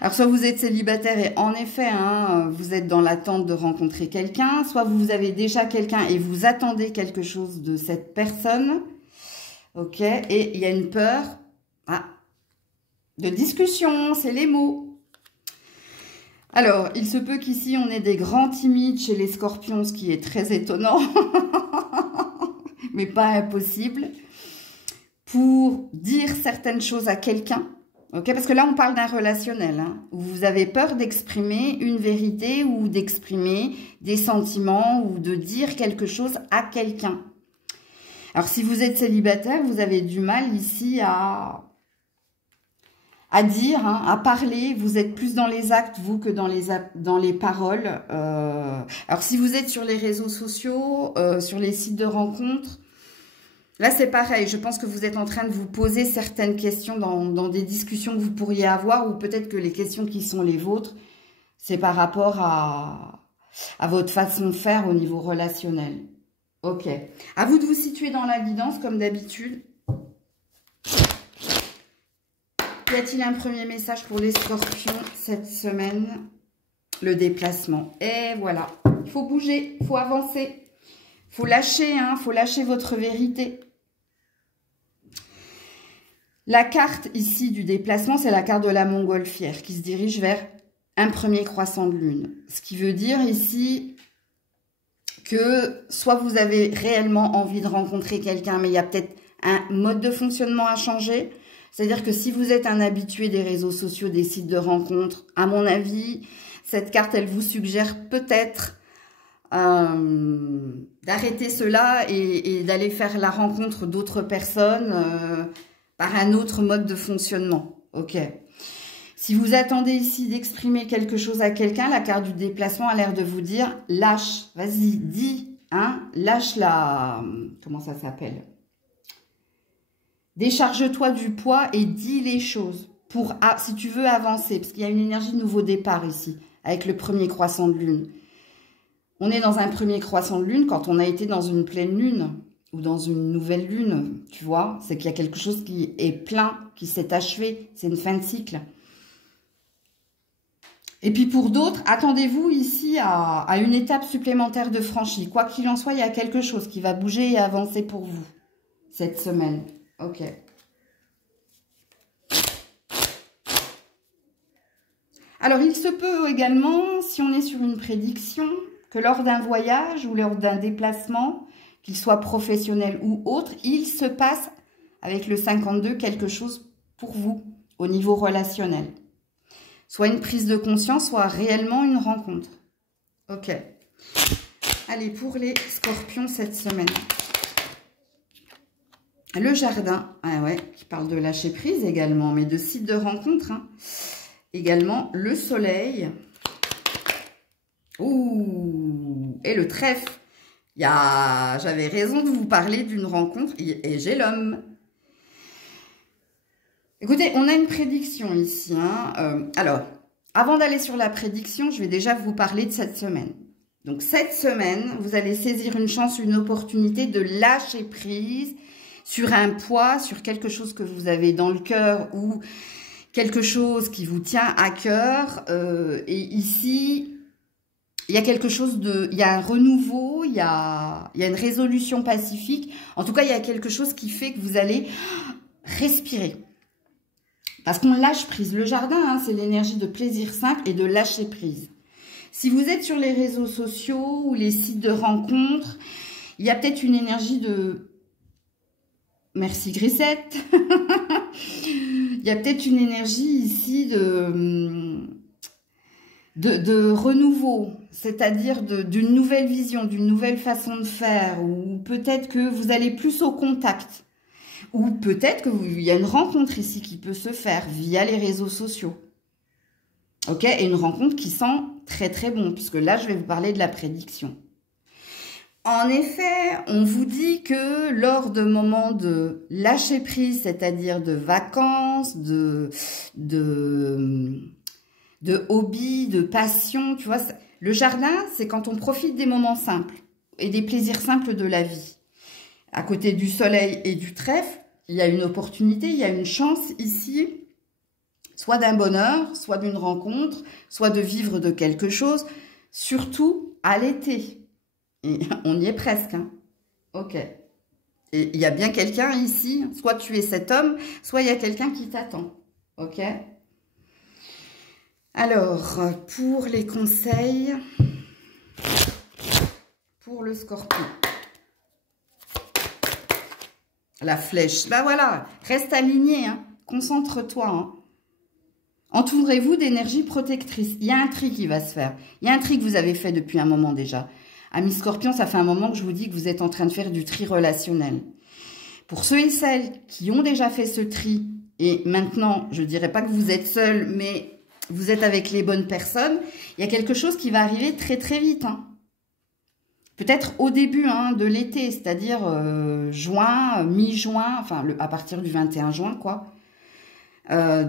Alors, soit vous êtes célibataire et en effet, hein, vous êtes dans l'attente de rencontrer quelqu'un. Soit vous avez déjà quelqu'un et vous attendez quelque chose de cette personne. Ok. Et il y a une peur de discussion. C'est les mots. Alors, il se peut qu'ici, on ait des grands timides chez les scorpions, ce qui est très étonnant. Mais pas impossible. Pour dire certaines choses à quelqu'un. Ok, parce que là, on parle d'un relationnel, hein, où vous avez peur d'exprimer une vérité ou d'exprimer des sentiments ou de dire quelque chose à quelqu'un. Alors, si vous êtes célibataire, vous avez du mal ici à dire, hein, à parler. Vous êtes plus dans les actes, vous, que dans les paroles. Alors, si vous êtes sur les réseaux sociaux, sur les sites de rencontres, là, c'est pareil. Je pense que vous êtes en train de vous poser certaines questions dans des discussions que vous pourriez avoir ou peut-être que les questions qui sont les vôtres, c'est par rapport à votre façon de faire au niveau relationnel. Ok. À vous de vous situer dans la guidance, comme d'habitude. Y a-t-il un premier message pour les scorpions cette semaine? Le déplacement. Et voilà. Il faut bouger, il faut avancer. Il faut lâcher, hein, faut lâcher votre vérité. La carte ici du déplacement, c'est la carte de la montgolfière qui se dirige vers un premier croissant de lune. Ce qui veut dire ici que soit vous avez réellement envie de rencontrer quelqu'un, mais il y a peut-être un mode de fonctionnement à changer. C'est-à-dire que si vous êtes un habitué des réseaux sociaux, des sites de rencontres, à mon avis, cette carte, elle vous suggère peut-être d'arrêter cela et d'aller faire la rencontre d'autres personnes par un autre mode de fonctionnement. Ok. Si vous attendez ici d'exprimer quelque chose à quelqu'un, la carte du déplacement a l'air de vous dire « lâche, vas-y, dis, hein, lâche la... » Comment ça s'appelle? Décharge-toi du poids et dis les choses pour, si tu veux avancer, parce qu'il y a une énergie de nouveau départ ici, avec le premier croissant de lune. On est dans un premier croissant de lune quand on a été dans une pleine lune ou dans une nouvelle lune, tu vois. C'est qu'il y a quelque chose qui est plein, qui s'est achevé, c'est une fin de cycle. Et puis pour d'autres, attendez-vous ici à une étape supplémentaire de franchie. Quoi qu'il en soit, il y a quelque chose qui va bouger et avancer pour vous cette semaine. Ok. Alors, il se peut également, si on est sur une prédiction, que lors d'un voyage ou lors d'un déplacement, qu'il soit professionnel ou autre, il se passe avec le 52 quelque chose pour vous au niveau relationnel. Soit une prise de conscience, soit réellement une rencontre. Ok. Allez, pour les scorpions cette semaine. Le jardin, ah ouais, qui parle de lâcher prise également, mais de site de rencontre. Hein. Également, le soleil. Ouh, et le trèfle. J'avais raison de vous parler d'une rencontre et j'ai l'homme. Écoutez, on a une prédiction ici. Hein. Alors, avant d'aller sur la prédiction, je vais déjà vous parler de cette semaine. Donc, cette semaine, vous allez saisir une chance, une opportunité de lâcher prise sur un poids, sur quelque chose que vous avez dans le cœur ou quelque chose qui vous tient à cœur. Et ici, il y a quelque chose il y a un renouveau, il y a une résolution pacifique. En tout cas, il y a quelque chose qui fait que vous allez respirer. Parce qu'on lâche prise. Le jardin, hein, c'est l'énergie de plaisir simple et de lâcher prise. Si vous êtes sur les réseaux sociaux ou les sites de rencontres, il y a peut-être une énergie de... Merci Grisette. Il y a peut-être une énergie ici de renouveau, c'est-à-dire d'une nouvelle vision, d'une nouvelle façon de faire, ou peut-être que vous allez plus au contact, ou peut-être qu'il y a une rencontre ici qui peut se faire via les réseaux sociaux. Ok, et une rencontre qui sent très très bon, puisque là je vais vous parler de la prédiction. En effet, on vous dit que lors de moments de lâcher prise, c'est-à-dire de vacances, de hobby, de passion, tu vois, le jardin, c'est quand on profite des moments simples et des plaisirs simples de la vie. À côté du soleil et du trèfle, il y a une opportunité, il y a une chance ici, soit d'un bonheur, soit d'une rencontre, soit de vivre de quelque chose, surtout à l'été. Et on y est presque, hein. Ok. Et il y a bien quelqu'un ici, soit tu es cet homme, soit il y a quelqu'un qui t'attend. Ok. Alors, pour les conseils, pour le scorpion. La flèche, ben voilà, reste aligné, hein. Concentre-toi. Hein. Entourez-vous d'énergie protectrice. Il y a un tri qui va se faire. Il y a un tri que vous avez fait depuis un moment déjà. Amis Scorpion, ça fait un moment que je vous dis que vous êtes en train de faire du tri relationnel. Pour ceux et celles qui ont déjà fait ce tri, et maintenant, je ne dirais pas que vous êtes seul, mais vous êtes avec les bonnes personnes, il y a quelque chose qui va arriver très très vite. Hein. Peut-être au début hein, de l'été, c'est-à-dire juin, mi-juin, enfin à partir du 21 juin, quoi.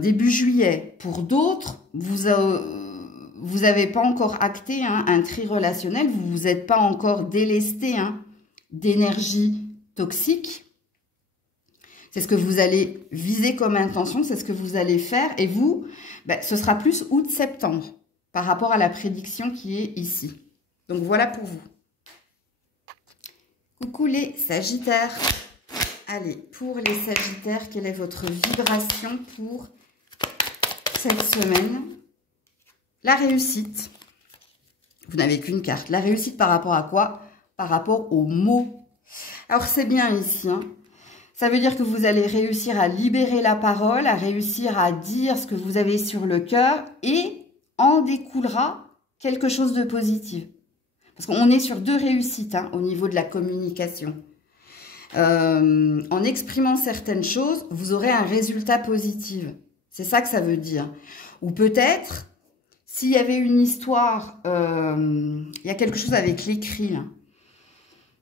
Début juillet. Pour d'autres, vous n'avez pas encore acté hein, un tri relationnel, vous ne vous êtes pas encore délesté hein, d'énergie toxique. C'est ce que vous allez viser comme intention, c'est ce que vous allez faire. Et vous, ben, ce sera plus août-septembre par rapport à la prédiction qui est ici. Donc voilà pour vous. Coucou les Sagittaires. Allez, pour les Sagittaires, quelle est votre vibration pour cette semaine? La réussite. Vous n'avez qu'une carte. La réussite par rapport à quoi? Par rapport aux mots. Alors, c'est bien ici, hein. Ça veut dire que vous allez réussir à libérer la parole, à réussir à dire ce que vous avez sur le cœur et en découlera quelque chose de positif. Parce qu'on est sur 2 réussites hein, au niveau de la communication. En exprimant certaines choses, vous aurez un résultat positif. C'est ça que ça veut dire. Ou peut-être, s'il y avait une histoire, il y a quelque chose avec l'écrit.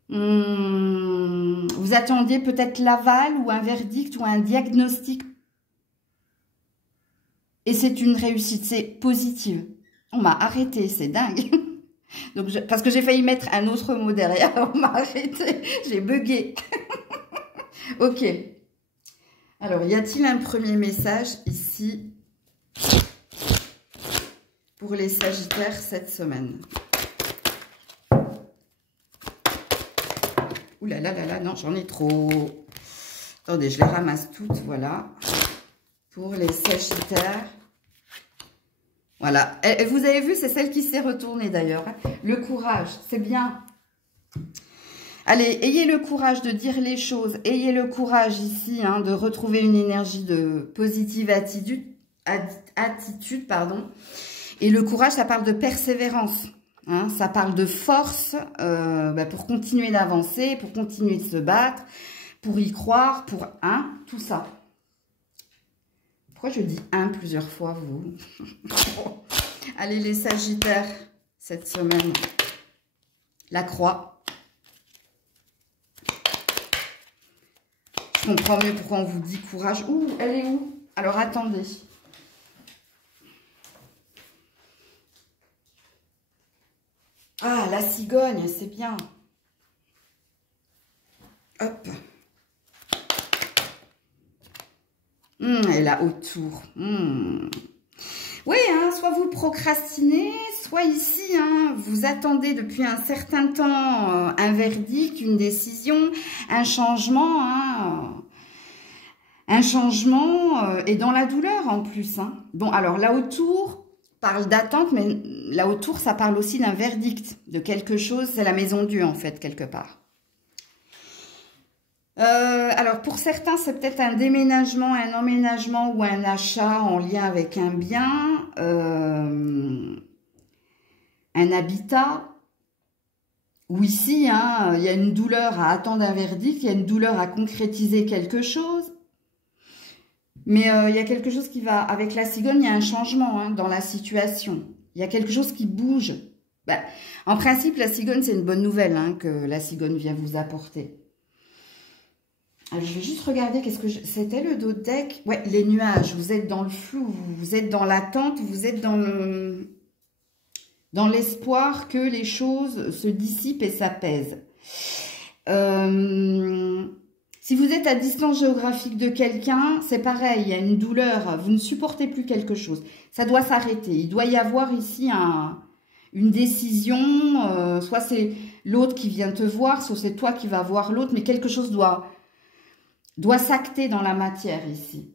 Vous attendiez peut-être l'aval ou un verdict ou un diagnostic. Et c'est une réussite, c'est positive. On m'a arrêté, c'est dingue. Donc parce que j'ai failli mettre un autre mot derrière, on m'a arrêté, j'ai bugué. Ok. Alors, y a-t-il un premier message ici pour les Sagittaires cette semaine? Ouh là là là là, non, j'en ai trop. Attendez, je les ramasse toutes, voilà. Pour les Sagittaires. Voilà. Et vous avez vu, c'est celle qui s'est retournée d'ailleurs. Le courage, c'est bien. Allez, ayez le courage de dire les choses. Ayez le courage ici hein, de retrouver une énergie de positive attitude. Et le courage, ça parle de persévérance. Hein, ça parle de force pour continuer d'avancer, pour continuer de se battre, pour y croire, pour tout ça. Pourquoi je dis plusieurs fois, vous? Allez, les Sagittaires, cette semaine. La croix. Je comprends mieux pourquoi on vous dit courage. Ouh, elle est où? Alors, attendez. Ah, la cigogne, c'est bien. Hop. Et là, autour. Oui, hein, soit vous procrastinez, soit ici, hein, vous attendez depuis un certain temps un verdict, une décision, un changement, hein, et dans la douleur en plus. Hein. Bon, alors là autour parle d'attente, mais là autour, ça parle aussi d'un verdict, de quelque chose, c'est la maison Dieu en fait, quelque part. Alors, pour certains, c'est peut-être un déménagement, un emménagement ou un achat en lien avec un bien, un habitat. Ou ici, hein, il y a une douleur à attendre un verdict, il y a une douleur à concrétiser quelque chose. Mais il y a quelque chose qui va... Avec la cigogne, il y a un changement hein, dans la situation. Il y a quelque chose qui bouge. Ben, en principe, la cigogne, c'est une bonne nouvelle hein, que la cigogne vient vous apporter. Alors, je vais juste regarder, qu'est-ce que c'était le dos de deck? Ouais, les nuages, vous êtes dans le flou, vous êtes dans l'attente, vous êtes dans l'espoir que les choses se dissipent et s'apaisent. Si vous êtes à distance géographique de quelqu'un, c'est pareil, il y a une douleur, vous ne supportez plus quelque chose. Ça doit s'arrêter, il doit y avoir ici une décision, soit c'est l'autre qui vient te voir, soit c'est toi qui vas voir l'autre, mais quelque chose doit s'acter dans la matière ici.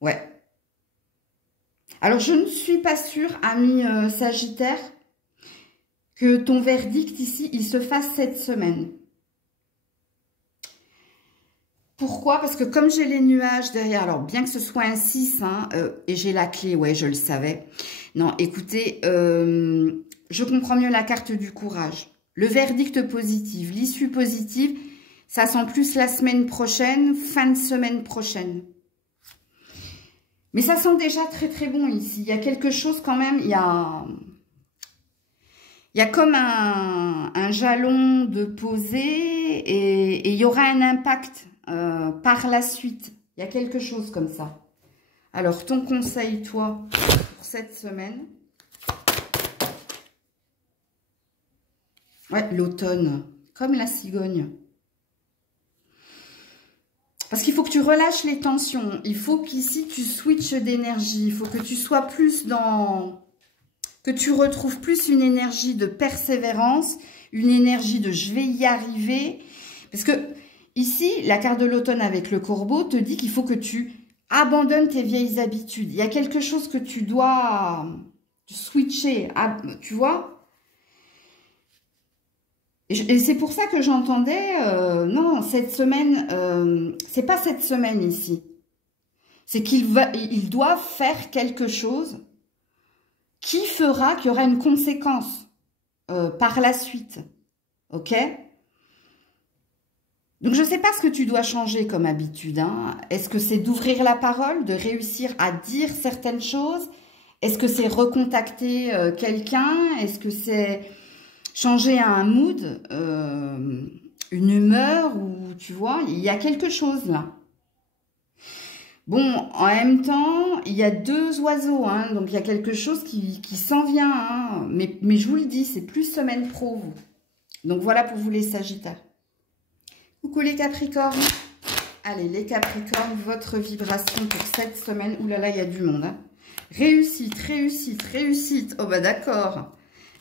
Ouais. Alors, je ne suis pas sûre, ami Sagittaire, que ton verdict ici, il se fasse cette semaine. Pourquoi? Parce que comme j'ai les nuages derrière, alors bien que ce soit un 6, hein, et j'ai la clé, ouais, je le savais. Non, écoutez, je comprends mieux la carte du courage. Le verdict positif, l'issue positive, ça sent plus la semaine prochaine, fin de semaine prochaine. Mais ça sent déjà très très bon ici. Il y a quelque chose quand même, il y a comme un jalon de posé et il y aura un impact par la suite. Il y a quelque chose comme ça. Alors, ton conseil, toi, pour cette semaine? Ouais, l'automne, comme la cigogne. Parce qu'il faut que tu relâches les tensions. Il faut qu'ici, tu switches d'énergie. Il faut que tu sois plus dans... Que tu retrouves plus une énergie de persévérance, une énergie de « je vais y arriver ». Parce que ici, la carte de l'automne avec le corbeau te dit qu'il faut que tu abandonnes tes vieilles habitudes. Il y a quelque chose que tu dois switcher, tu vois. Et c'est pour ça que j'entendais, non, cette semaine, c'est pas cette semaine ici. C'est ils doivent faire quelque chose qui fera qu'il y aura une conséquence par la suite. Ok? Donc, je ne sais pas ce que tu dois changer comme habitude. Hein. Est-ce que c'est d'ouvrir la parole, de réussir à dire certaines choses? Est-ce que c'est recontacter quelqu'un? Est-ce que c'est changer un mood, une humeur, ou tu vois, il y a quelque chose là. Bon, en même temps, il y a deux oiseaux, hein, donc il y a quelque chose qui s'en vient, hein, mais je vous le dis, c'est plus semaine pro, vous. Donc voilà pour vous les Sagittaires. Coucou les Capricornes. Allez, les Capricornes, votre vibration pour cette semaine. Ouh là là, il y a du monde. Hein. Réussite, réussite, réussite. Oh bah d'accord.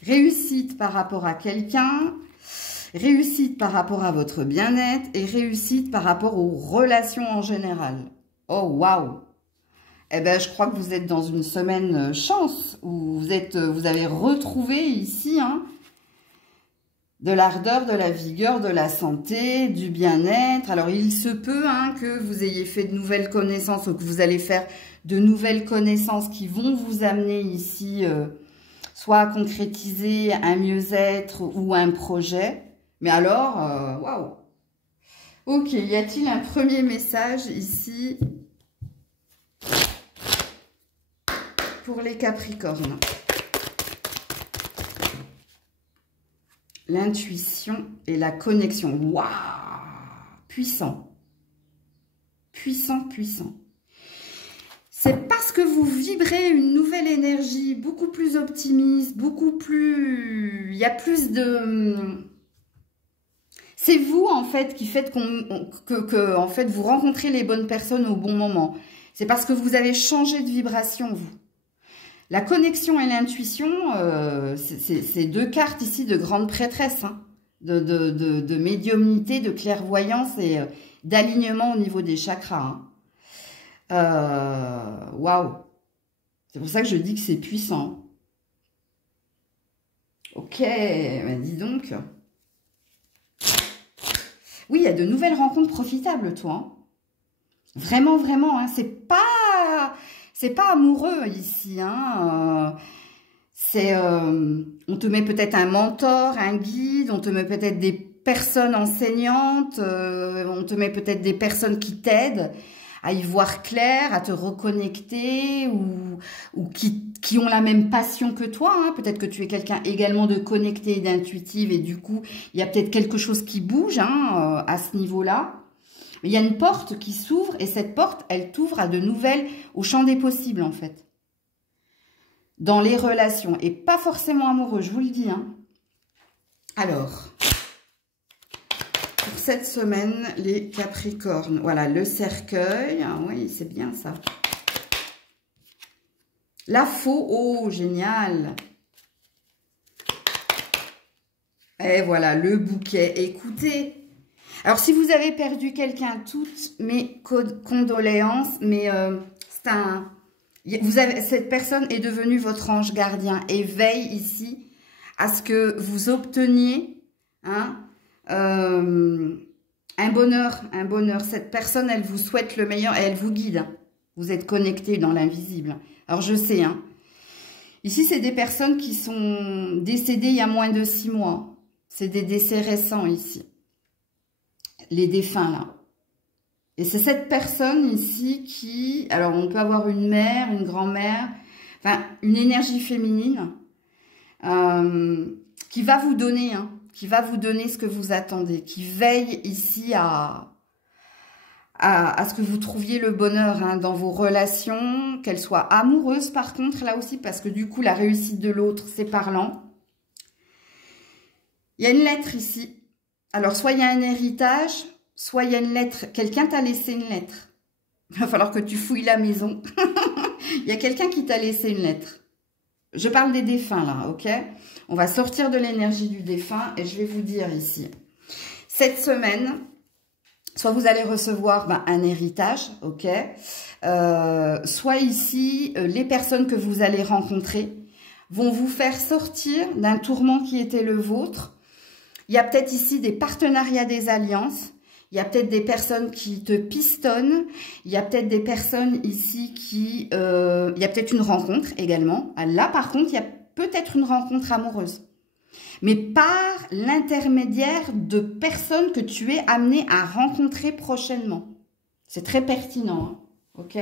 Réussite par rapport à quelqu'un, réussite par rapport à votre bien-être et réussite par rapport aux relations en général. Oh, waouh! Eh bien, je crois que vous êtes dans une semaine chance où vous avez retrouvé ici hein, de l'ardeur, de la vigueur, de la santé, du bien-être. Alors, il se peut hein, que vous ayez fait de nouvelles connaissances ou que vous allez faire de nouvelles connaissances qui vont vous amener ici... soit à concrétiser un mieux-être ou un projet. Mais alors, waouh! Ok, y a-t-il un premier message ici pour les Capricornes? L'intuition et la connexion. Waouh! Puissant. Puissant, puissant. C'est parce que vous vibrez une nouvelle énergie, beaucoup plus optimiste, beaucoup plus... Il y a plus de... C'est vous, en fait, qui faites que en fait, vous rencontrez les bonnes personnes au bon moment. C'est parce que vous avez changé de vibration, vous. La connexion et l'intuition, c'est deux cartes ici de grande prêtresse, hein, de médiumnité, de clairvoyance et d'alignement au niveau des chakras, hein. Waouh! C'est pour ça que je dis que c'est puissant. Ok, bah dis donc. Oui, il y a de nouvelles rencontres profitables, toi. Hein. Vraiment, vraiment. Hein. C'est pas amoureux ici. Hein. On te met peut-être un mentor, un guide. On te met peut-être des personnes enseignantes. On te met peut-être des personnes qui t'aident à y voir clair, à te reconnecter ou qui ont la même passion que toi. Hein. Peut-être que tu es quelqu'un également de connecté et d'intuitive et du coup, il y a peut-être quelque chose qui bouge hein, à ce niveau-là. Il y a une porte qui s'ouvre et cette porte, elle t'ouvre à de nouvelles, au champ des possibles en fait. Dans les relations et pas forcément amoureux, je vous le dis. Hein. Alors... Pour cette semaine, les Capricornes. Voilà, le cercueil. Ah, oui, c'est bien ça. La faux. Oh, génial. Et voilà, le bouquet. Écoutez. Alors, si vous avez perdu quelqu'un, toutes mes condoléances. Mais cette personne est devenue votre ange gardien. Et veille ici à ce que vous obteniez... Hein, un bonheur. Cette personne, elle vous souhaite le meilleur et elle vous guide. Vous êtes connecté dans l'invisible. Alors, je sais, hein. Ici, c'est des personnes qui sont décédées il y a moins de 6 mois. C'est des décès récents ici. Les défunts, là. Et c'est cette personne ici qui... Alors, on peut avoir une mère, une grand-mère, enfin, une énergie féminine qui va vous donner... Hein, qui va vous donner ce que vous attendez, qui veille ici à ce que vous trouviez le bonheur hein, dans vos relations, qu'elles soient amoureuses par contre, là aussi, parce que du coup, la réussite de l'autre, c'est parlant. Il y a une lettre ici. Alors, soit il y a un héritage, soit il y a une lettre. Quelqu'un t'a laissé une lettre. Il va falloir que tu fouilles la maison. Il y a quelqu'un qui t'a laissé une lettre. Je parle des défunts, là, ok? On va sortir de l'énergie du défunt et je vais vous dire ici. cette semaine, soit vous allez recevoir un héritage, ok, soit ici, les personnes que vous allez rencontrer vont vous faire sortir d'un tourment qui était le vôtre. Il y a peut-être ici des partenariats, des alliances. Il y a peut-être des personnes qui te pistonnent. Il y a peut-être des personnes ici qui... il y a peut-être une rencontre également. Là, par contre, il y a peut-être une rencontre amoureuse. Mais par l'intermédiaire de personnes que tu es amené à rencontrer prochainement. C'est très pertinent, hein, ok?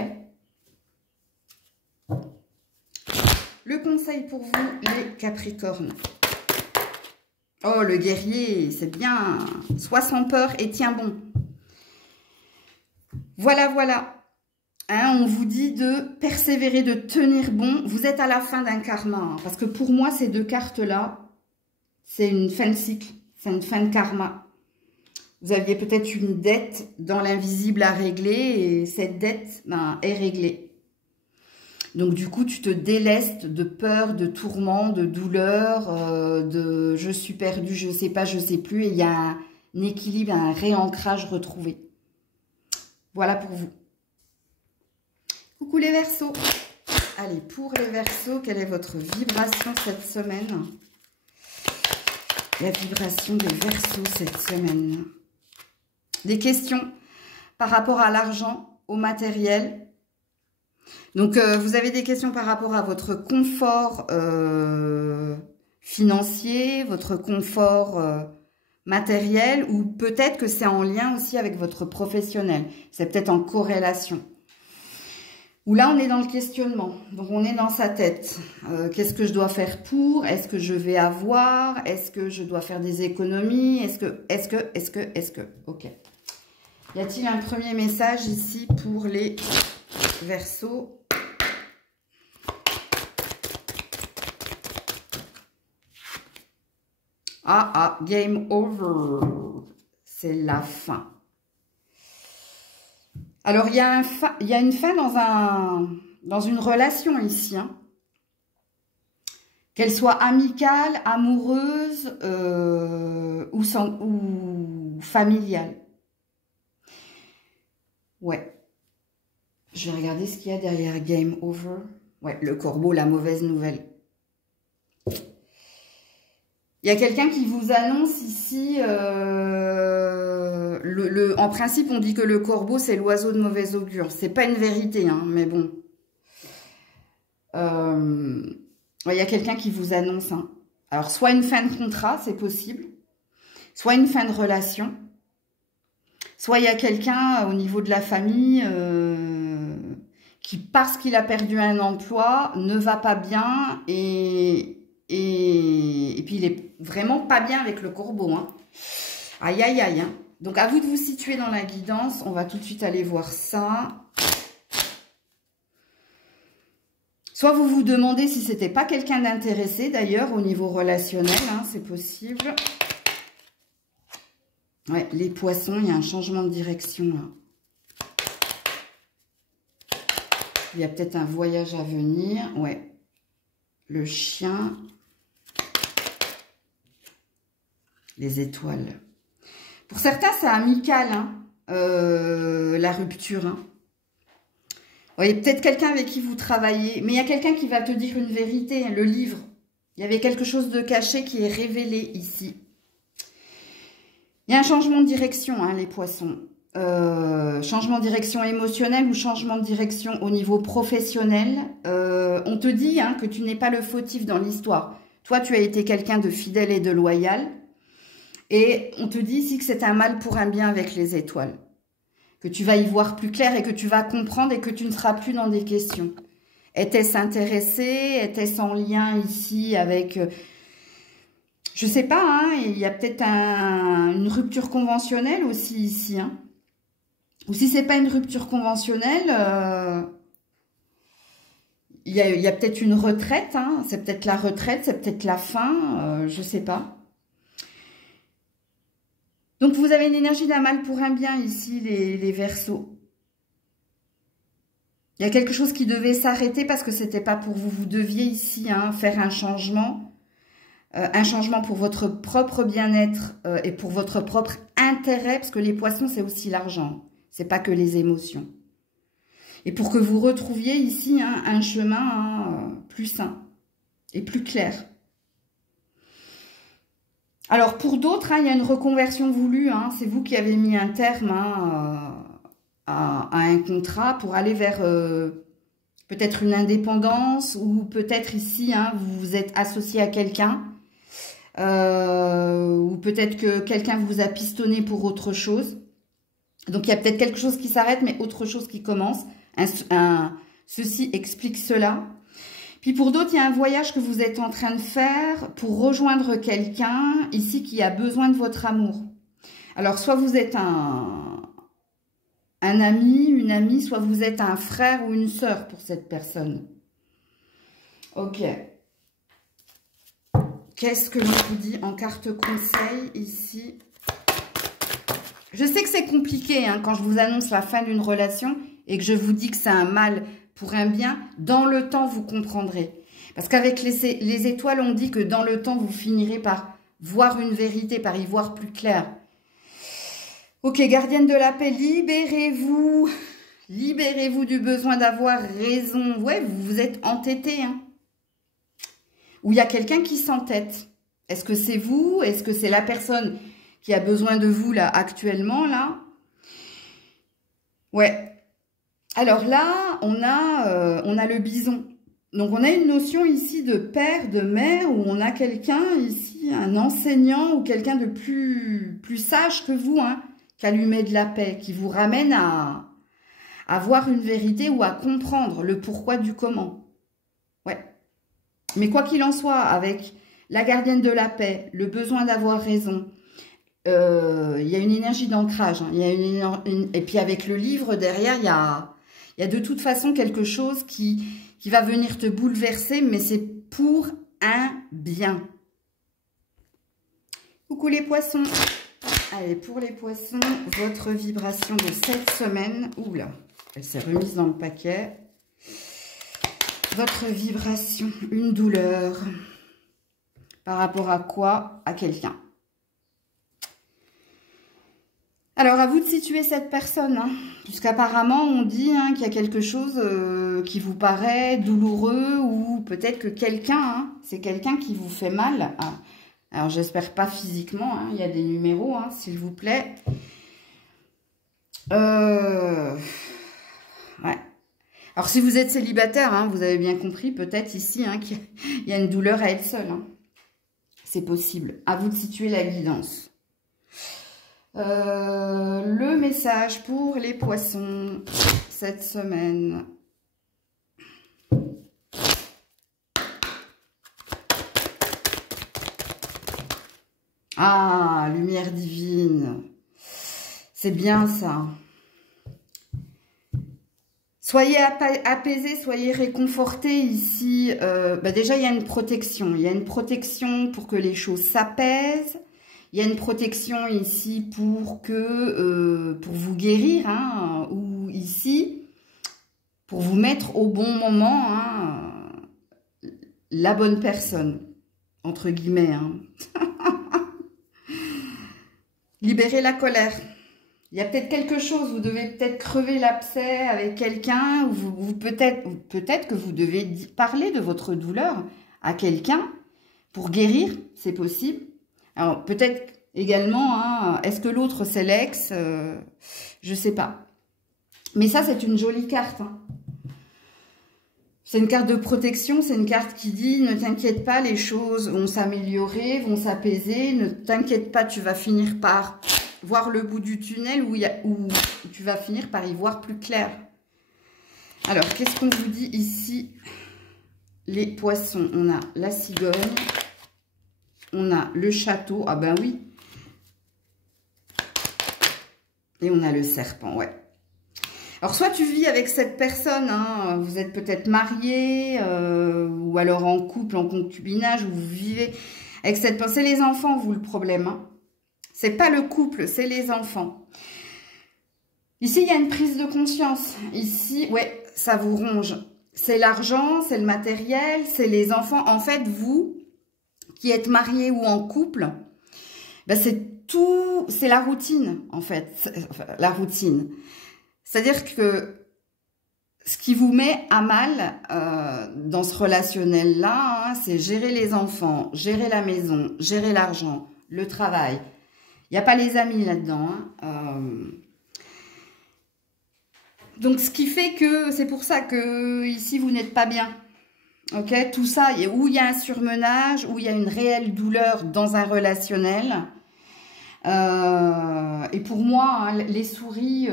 Le conseil pour vous, les Capricornes. Oh, le guerrier, c'est bien. Sois sans peur et tiens bon. Voilà, voilà. Hein, on vous dit de persévérer, de tenir bon. Vous êtes à la fin d'un karma. Hein, parce que pour moi, ces deux cartes-là, c'est une fin de cycle. C'est une fin de karma. Vous aviez peut-être une dette dans l'invisible à régler et cette dette est réglée. Donc, du coup, tu te délestes de peur, de tourment, de douleur, de je suis perdu, je sais pas, je sais plus. Et il y a un équilibre, un réancrage retrouvé. Voilà pour vous. Coucou les Verseaux. Allez, pour les Verseaux, quelle est votre vibration cette semaine? La vibration des Verseaux cette semaine. Des questions par rapport à l'argent, au matériel. Donc, vous avez des questions par rapport à votre confort financier, votre confort matériel, ou peut-être que c'est en lien aussi avec votre professionnel. C'est peut-être en corrélation. Ou là, on est dans le questionnement. Donc, on est dans sa tête. Qu'est-ce que je dois faire pour? Est-ce que je vais avoir? Est-ce que je dois faire des économies? Est-ce que... Ok. Y a-t-il un premier message ici pour les Verseaux? Ah, game over. C'est la fin. Alors, il y a une fin dans une relation ici. Hein. Qu'elle soit amicale, amoureuse ou familiale. Ouais. Je vais regarder ce qu'il y a derrière game over. Ouais, le corbeau, la mauvaise nouvelle. Il y a quelqu'un qui vous annonce ici, en principe, on dit que le corbeau, c'est l'oiseau de mauvais augure. C'est pas une vérité, hein, mais bon. Il y a quelqu'un qui vous annonce. Hein. Alors, soit une fin de contrat, c'est possible. Soit une fin de relation. Soit il y a quelqu'un au niveau de la famille qui, parce qu'il a perdu un emploi, ne va pas bien et puis, il est vraiment pas bien avec le corbeau. Hein. Aïe, aïe, aïe. Hein. Donc, à vous de vous situer dans la guidance. On va tout de suite aller voir ça. Soit vous vous demandez si c'était pas quelqu'un d'intéressé, d'ailleurs, au niveau relationnel. Hein, c'est possible. Ouais, les poissons, il y a un changement de direction, là. Il y a peut-être un voyage à venir. Ouais. Le chien. Les étoiles. Pour certains, c'est amical, hein, la rupture. Hein. Vous voyez, peut-être quelqu'un avec qui vous travaillez, mais il y a quelqu'un qui va te dire une vérité, le livre. Il y avait quelque chose de caché qui est révélé ici. Il y a un changement de direction, hein, les poissons. Changement de direction émotionnelle ou changement de direction au niveau professionnel. On te dit hein, que tu n'es pas le fautif dans l'histoire. Toi, tu as été quelqu'un de fidèle et de loyal. Et on te dit ici que c'est un mal pour un bien avec les étoiles. Que tu vas y voir plus clair et que tu vas comprendre et que tu ne seras plus dans des questions. Était-ce intéressé? Était-ce en lien ici avec... je sais pas, hein, il y a peut-être une rupture conventionnelle aussi ici. Hein. Ou si c'est pas une rupture conventionnelle, il y a peut-être une retraite. Hein, c'est peut-être la retraite, c'est peut-être la fin, je sais pas. Donc, vous avez une énergie d'un mal pour un bien ici, les Verseaux. Il y a quelque chose qui devait s'arrêter parce que c'était pas pour vous. Vous deviez ici hein, faire un changement. un changement pour votre propre bien-être et pour votre propre intérêt, parce que les poissons, c'est aussi l'argent, c'est pas que les émotions. Et pour que vous retrouviez ici un chemin plus sain et plus clair. Alors, pour d'autres, il y a une reconversion voulue. C'est vous qui avez mis un terme à un contrat pour aller vers peut-être une indépendance ou peut-être ici, vous vous êtes associé à quelqu'un ou peut-être que quelqu'un vous a pistonné pour autre chose. Donc, il y a peut-être quelque chose qui s'arrête, mais autre chose qui commence. Ceci explique cela. Puis pour d'autres, il y a un voyage que vous êtes en train de faire pour rejoindre quelqu'un ici qui a besoin de votre amour. Alors, soit vous êtes un ami, une amie, soit vous êtes un frère ou une sœur pour cette personne. Ok. Qu'est-ce que je vous dis en carte conseil ici? Je sais que c'est compliqué quand je vous annonce la fin d'une relation et que je vous dis que c'est un mal pour un bien. Dans le temps, vous comprendrez. Parce qu'avec les étoiles, on dit que dans le temps, vous finirez par voir une vérité, par y voir plus clair. Ok, gardienne de la paix, libérez-vous. Libérez-vous du besoin d'avoir raison. Ouais, vous vous êtes entêté. Ou il y a quelqu'un qui s'entête. Est-ce que c'est vous? Est-ce que c'est la personne qui a besoin de vous là actuellement là? Ouais. Alors là, on a le bison. Donc, on a une notion ici de père, de mère, où on a quelqu'un ici, un enseignant ou quelqu'un de plus sage que vous, qui allumait de la paix, qui vous ramène à voir une vérité ou à comprendre le pourquoi du comment. Ouais. Mais quoi qu'il en soit, avec la gardienne de la paix, le besoin d'avoir raison, il y a une énergie d'ancrage. Et puis avec le livre derrière, il y a de toute façon quelque chose qui va venir te bouleverser, mais c'est pour un bien. Coucou les poissons. Allez, pour les poissons, votre vibration de cette semaine. Oula, elle s'est remise dans le paquet. Votre vibration, une douleur. Par rapport à quoi? À quelqu'un. Alors, à vous de situer cette personne, puisqu'apparemment, on dit qu'il y a quelque chose qui vous paraît douloureux ou peut-être que quelqu'un, c'est quelqu'un qui vous fait mal. Alors, j'espère pas physiquement, il y a des numéros, s'il vous plaît. Ouais. Alors, si vous êtes célibataire, vous avez bien compris, peut-être ici, qu'il y a une douleur à elle seule. C'est possible. À vous de situer la guidance. Le message pour les poissons cette semaine. Ah, lumière divine. C'est bien ça. Soyez apaisés, soyez réconfortés ici. Déjà, il y a une protection. Il y a une protection pour que les choses s'apaisent. Il y a une protection ici pour vous guérir, ou ici, pour vous mettre au bon moment, la bonne personne, entre guillemets. Libérez la colère. Il y a peut-être quelque chose, vous devez peut-être crever l'abcès avec quelqu'un, ou peut-être que vous devez parler de votre douleur à quelqu'un pour guérir, c'est possible. Alors, peut-être également, est-ce que l'autre, c'est l'ex? Je ne sais pas. Mais ça, c'est une jolie carte. C'est une carte de protection, c'est une carte qui dit « Ne t'inquiète pas, les choses vont s'améliorer, vont s'apaiser. Ne t'inquiète pas, tu vas finir par voir le bout du tunnel où tu vas finir par y voir plus clair. » Alors, qu'est-ce qu'on vous dit ici? Les poissons, on a la cigogne. On a le château, ah ben oui. Et on a le serpent, ouais. Alors, soit tu vis avec cette personne, vous êtes peut-être marié, ou alors en couple, en concubinage, où vous vivez avec cette personne. C'est les enfants, vous, le problème. C'est pas le couple, c'est les enfants. Ici, il y a une prise de conscience. Ici, ouais, ça vous ronge. C'est l'argent, c'est le matériel, c'est les enfants. En fait, vous qui êtes marié ou en couple, ben c'est la routine, en fait, la routine. C'est-à-dire que ce qui vous met à mal dans ce relationnel-là, hein, c'est gérer les enfants, gérer la maison, gérer l'argent, le travail. Il n'y a pas les amis là-dedans. Hein. Donc, ce qui fait que c'est pour ça que ici, vous n'êtes pas bien. Ok, tout ça, où il y a un surmenage, où il y a une réelle douleur dans un relationnel. Et pour moi, hein, les souris,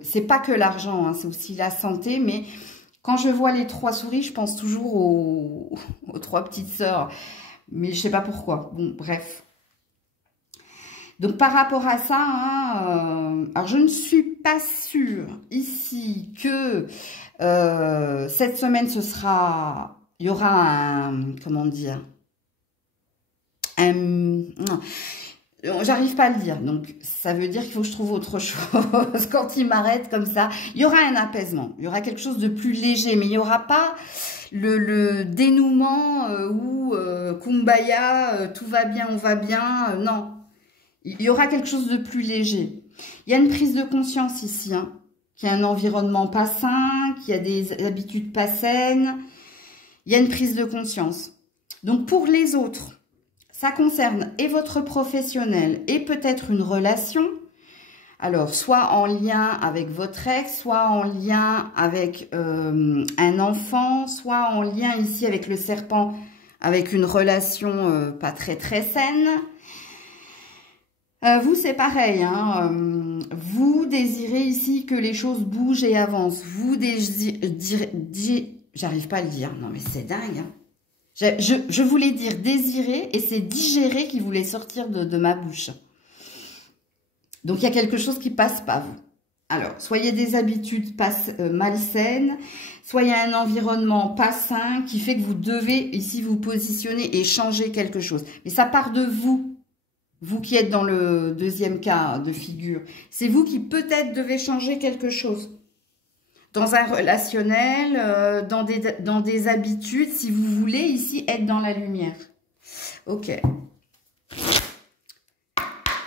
c'est pas que l'argent, hein, c'est aussi la santé. Mais quand je vois les 3 souris, je pense toujours aux 3 petites sœurs. Mais je sais pas pourquoi. Bon, bref. Donc, par rapport à ça, hein, alors je ne suis pas sûre ici que cette semaine, il y aura un, comment dire, non, j'arrive pas à le dire. Donc, ça veut dire qu'il faut que je trouve autre chose. Quand il m'arrête comme ça, il y aura un apaisement. Il y aura quelque chose de plus léger, mais il n'y aura pas le dénouement où Kumbaya, tout va bien, on va bien. Non. Il y aura quelque chose de plus léger. Il y a une prise de conscience ici, hein, qu'il y a un environnement pas sain, qu'il y a des habitudes pas saines. Il y a une prise de conscience. Donc, pour les autres, ça concerne et votre professionnel et peut-être une relation. Alors, soit en lien avec votre ex, soit en lien avec un enfant, soit en lien ici avec le serpent, avec une relation pas très saine. Vous, c'est pareil, hein, vous désirez ici que les choses bougent et avancent. Vous désirez... J'arrive pas à le dire, non mais c'est dingue. Hein. Je voulais dire désirer et c'est digérer qui voulait sortir de ma bouche. Donc, il y a quelque chose qui passe pas, vous. Alors, soit il y a des habitudes malsaines, soit il y a un environnement pas sain qui fait que vous devez ici vous positionner et changer quelque chose. Mais ça part de vous. Vous qui êtes dans le deuxième cas de figure, c'est vous qui peut-être devez changer quelque chose. Dans un relationnel, dans des habitudes, si vous voulez ici être dans la lumière. Ok.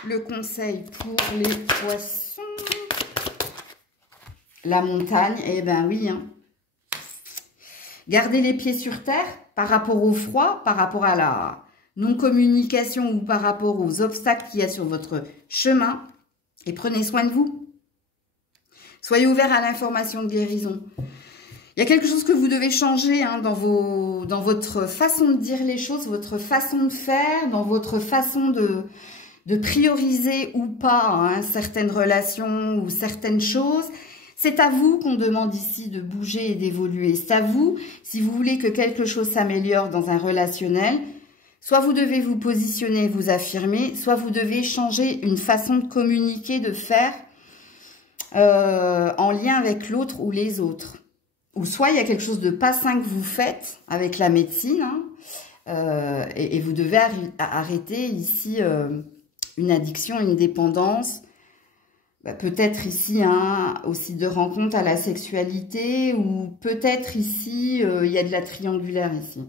Le conseil pour les poissons. La montagne, eh ben oui. Hein. Gardez les pieds sur terre par rapport au froid, par rapport à la... non-communication ou par rapport aux obstacles qu'il y a sur votre chemin. Et prenez soin de vous. Soyez ouverts à l'information de guérison. Il y a quelque chose que vous devez changer hein, dans votre façon de dire les choses, votre façon de faire, dans votre façon de prioriser ou pas hein, certaines relations ou certaines choses. C'est à vous qu'on demande ici de bouger et d'évoluer. C'est à vous, si vous voulez que quelque chose s'améliore dans un relationnel, soit vous devez vous positionner, vous affirmer, soit vous devez changer une façon de communiquer, de faire en lien avec l'autre ou les autres. Ou soit il y a quelque chose de pas sain que vous faites avec la médecine hein, et vous devez arrêter ici une addiction, une dépendance. Peut-être ici hein, aussi de rencontre à la sexualité ou peut-être ici il y a de la triangulaire ici.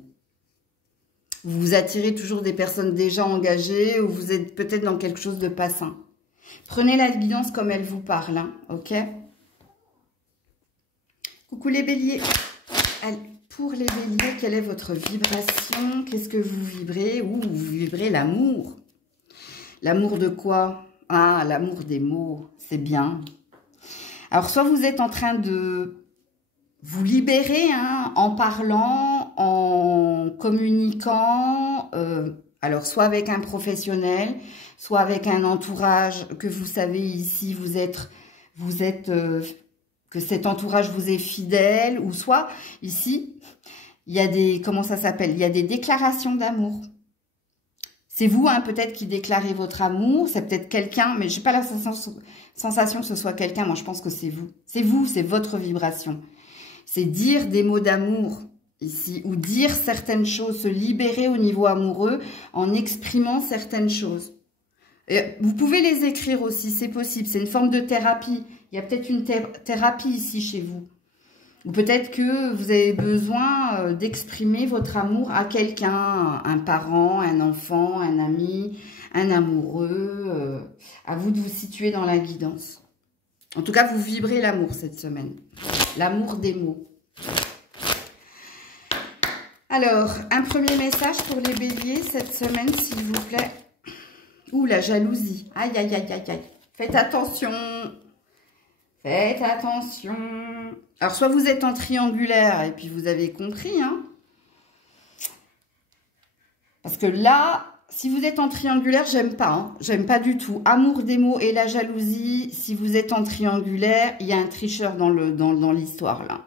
Vous vous attirez toujours des personnes déjà engagées ou vous êtes peut-être dans quelque chose de pas sain. Prenez la guidance comme elle vous parle, hein, ok? Coucou les béliers. Allez, pour les béliers, quelle est votre vibration? Qu'est-ce que vous vibrez? Ouh, vous vibrez l'amour. L'amour de quoi? Ah, l'amour des mots, c'est bien. Alors, soit vous êtes en train de vous libérer hein, en parlant, en communiquant, alors soit avec un professionnel, soit avec un entourage que vous savez ici, que cet entourage vous est fidèle, ou soit ici, il y a des, comment ça s'appelle? Il y a des déclarations d'amour. C'est vous, hein, peut-être, qui déclarez votre amour, c'est peut-être quelqu'un, mais je n'ai pas la sensation que ce soit quelqu'un, moi je pense que c'est vous. C'est vous, c'est votre vibration. C'est dire des mots d'amour ici, ou dire certaines choses, se libérer au niveau amoureux en exprimant certaines choses. Et vous pouvez les écrire aussi, c'est possible, c'est une forme de thérapie. Il y a peut-être une thérapie ici chez vous. Ou peut-être que vous avez besoin d'exprimer votre amour à quelqu'un, un parent, un enfant, un ami, un amoureux. À vous de vous situer dans la guidance. En tout cas, vous vibrez l'amour cette semaine. L'amour des mots. Alors, un premier message pour les béliers cette semaine, s'il vous plaît. Ouh, la jalousie. Aïe, aïe, aïe, aïe, aïe. Faites attention. Faites attention. Alors, soit vous êtes en triangulaire et puis vous avez compris, hein. Parce que là, si vous êtes en triangulaire, j'aime pas, hein. J'aime pas du tout. Amour des mots et la jalousie. Si vous êtes en triangulaire, il y a un tricheur dans l'histoire, là.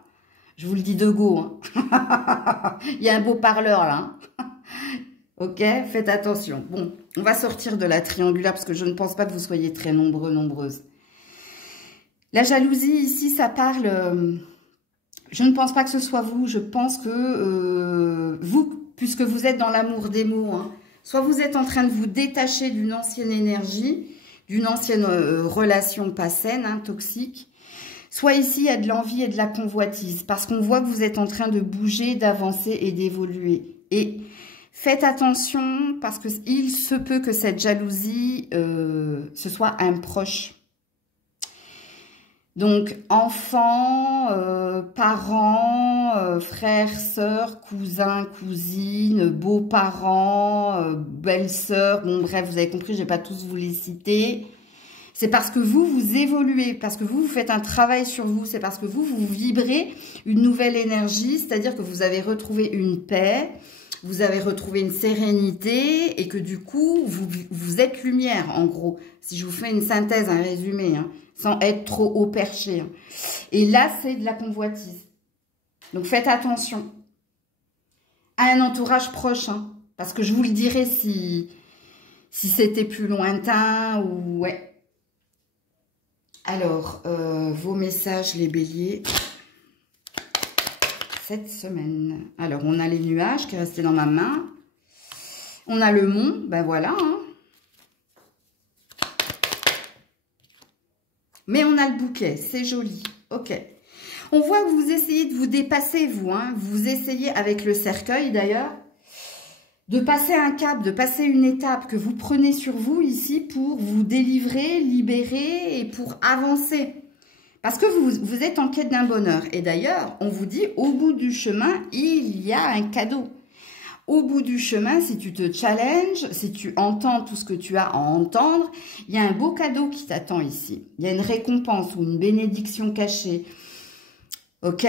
Je vous le dis de go, hein. Il y a un beau parleur, là. Hein. Ok, faites attention. Bon, on va sortir de la triangulaire parce que je ne pense pas que vous soyez très nombreux, nombreuses. La jalousie, ici, ça parle... je ne pense pas que ce soit vous. Je pense que vous, puisque vous êtes dans l'amour des mots, hein, soit vous êtes en train de vous détacher d'une ancienne énergie, d'une ancienne relation pas saine, hein, toxique. Soit ici, il y a de l'envie et de la convoitise. Parce qu'on voit que vous êtes en train de bouger, d'avancer et d'évoluer. Et faites attention parce qu'il se peut que cette jalousie, ce soit un proche. Donc, enfants, parents, frères, sœurs, cousins, cousines, beaux-parents, belles-sœurs. Bon, bref, vous avez compris, je ne vais pas tous vous les citer. C'est parce que vous évoluez, parce que vous faites un travail sur vous. C'est parce que vous vibrez une nouvelle énergie, c'est-à-dire que vous avez retrouvé une paix, vous avez retrouvé une sérénité et que du coup, vous êtes lumière, en gros. Si je vous fais une synthèse, un résumé, hein, sans être trop haut perché. Hein. Et là, c'est de la convoitise. Donc, faites attention à un entourage proche, hein, parce que je vous le dirai si c'était plus lointain ou... Ouais. Alors, vos messages, les béliers, cette semaine. Alors, on a les nuages qui restaient dans ma main. On a le mont, ben voilà. Hein. Mais on a le bouquet, c'est joli. Ok. On voit que vous essayez de vous dépasser, vous. Hein. Vous essayez avec le cercueil, d'ailleurs, de passer un cap, de passer une étape que vous prenez sur vous ici pour vous délivrer, libérer et pour avancer. Parce que vous êtes en quête d'un bonheur. Et d'ailleurs, on vous dit, au bout du chemin, il y a un cadeau. Au bout du chemin, si tu te challenges, si tu entends tout ce que tu as à entendre, il y a un beau cadeau qui t'attend ici. Il y a une récompense ou une bénédiction cachée. Ok ?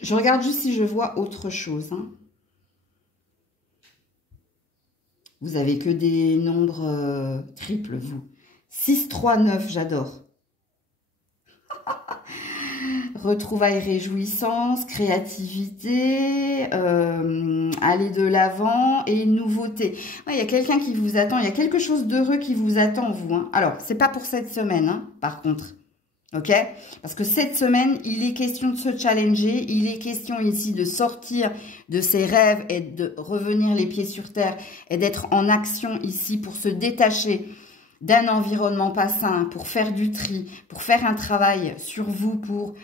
Je regarde juste si je vois autre chose. Hein. Vous avez que des nombres triples, vous. 6, 3, 9, j'adore. Retrouvailles, réjouissance, créativité, aller de l'avant et nouveauté. Ouais, il y a quelqu'un qui vous attend, il y a quelque chose d'heureux qui vous attend, vous. Hein. Alors, c'est pas pour cette semaine, hein, par contre. Ok? Parce que cette semaine, il est question de se challenger, il est question ici de sortir de ses rêves et de revenir les pieds sur terre et d'être en action ici pour se détacher d'un environnement pas sain, pour faire du tri, pour faire un travail sur vous, pour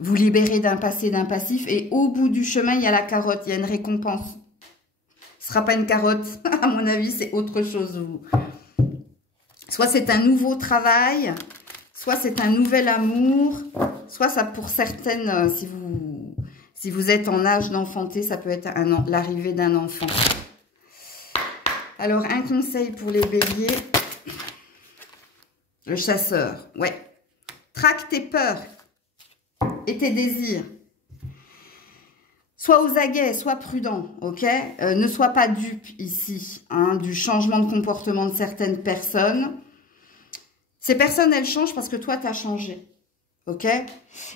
vous libérer d'un passé, d'un passif. Et au bout du chemin, il y a la carotte, il y a une récompense. Ce ne sera pas une carotte, à mon avis, c'est autre chose. Vous. Soit c'est un nouveau travail, soit c'est un nouvel amour, soit ça pour certaines, si vous êtes en âge d'enfanter, ça peut être l'arrivée d'un enfant. Alors, un conseil pour les béliers. Le chasseur, ouais. Traque tes peurs et tes désirs. Sois aux aguets, sois prudent, ok? Ne sois pas dupe ici hein, du changement de comportement de certaines personnes. Ces personnes, elles changent parce que toi, tu as changé, ok?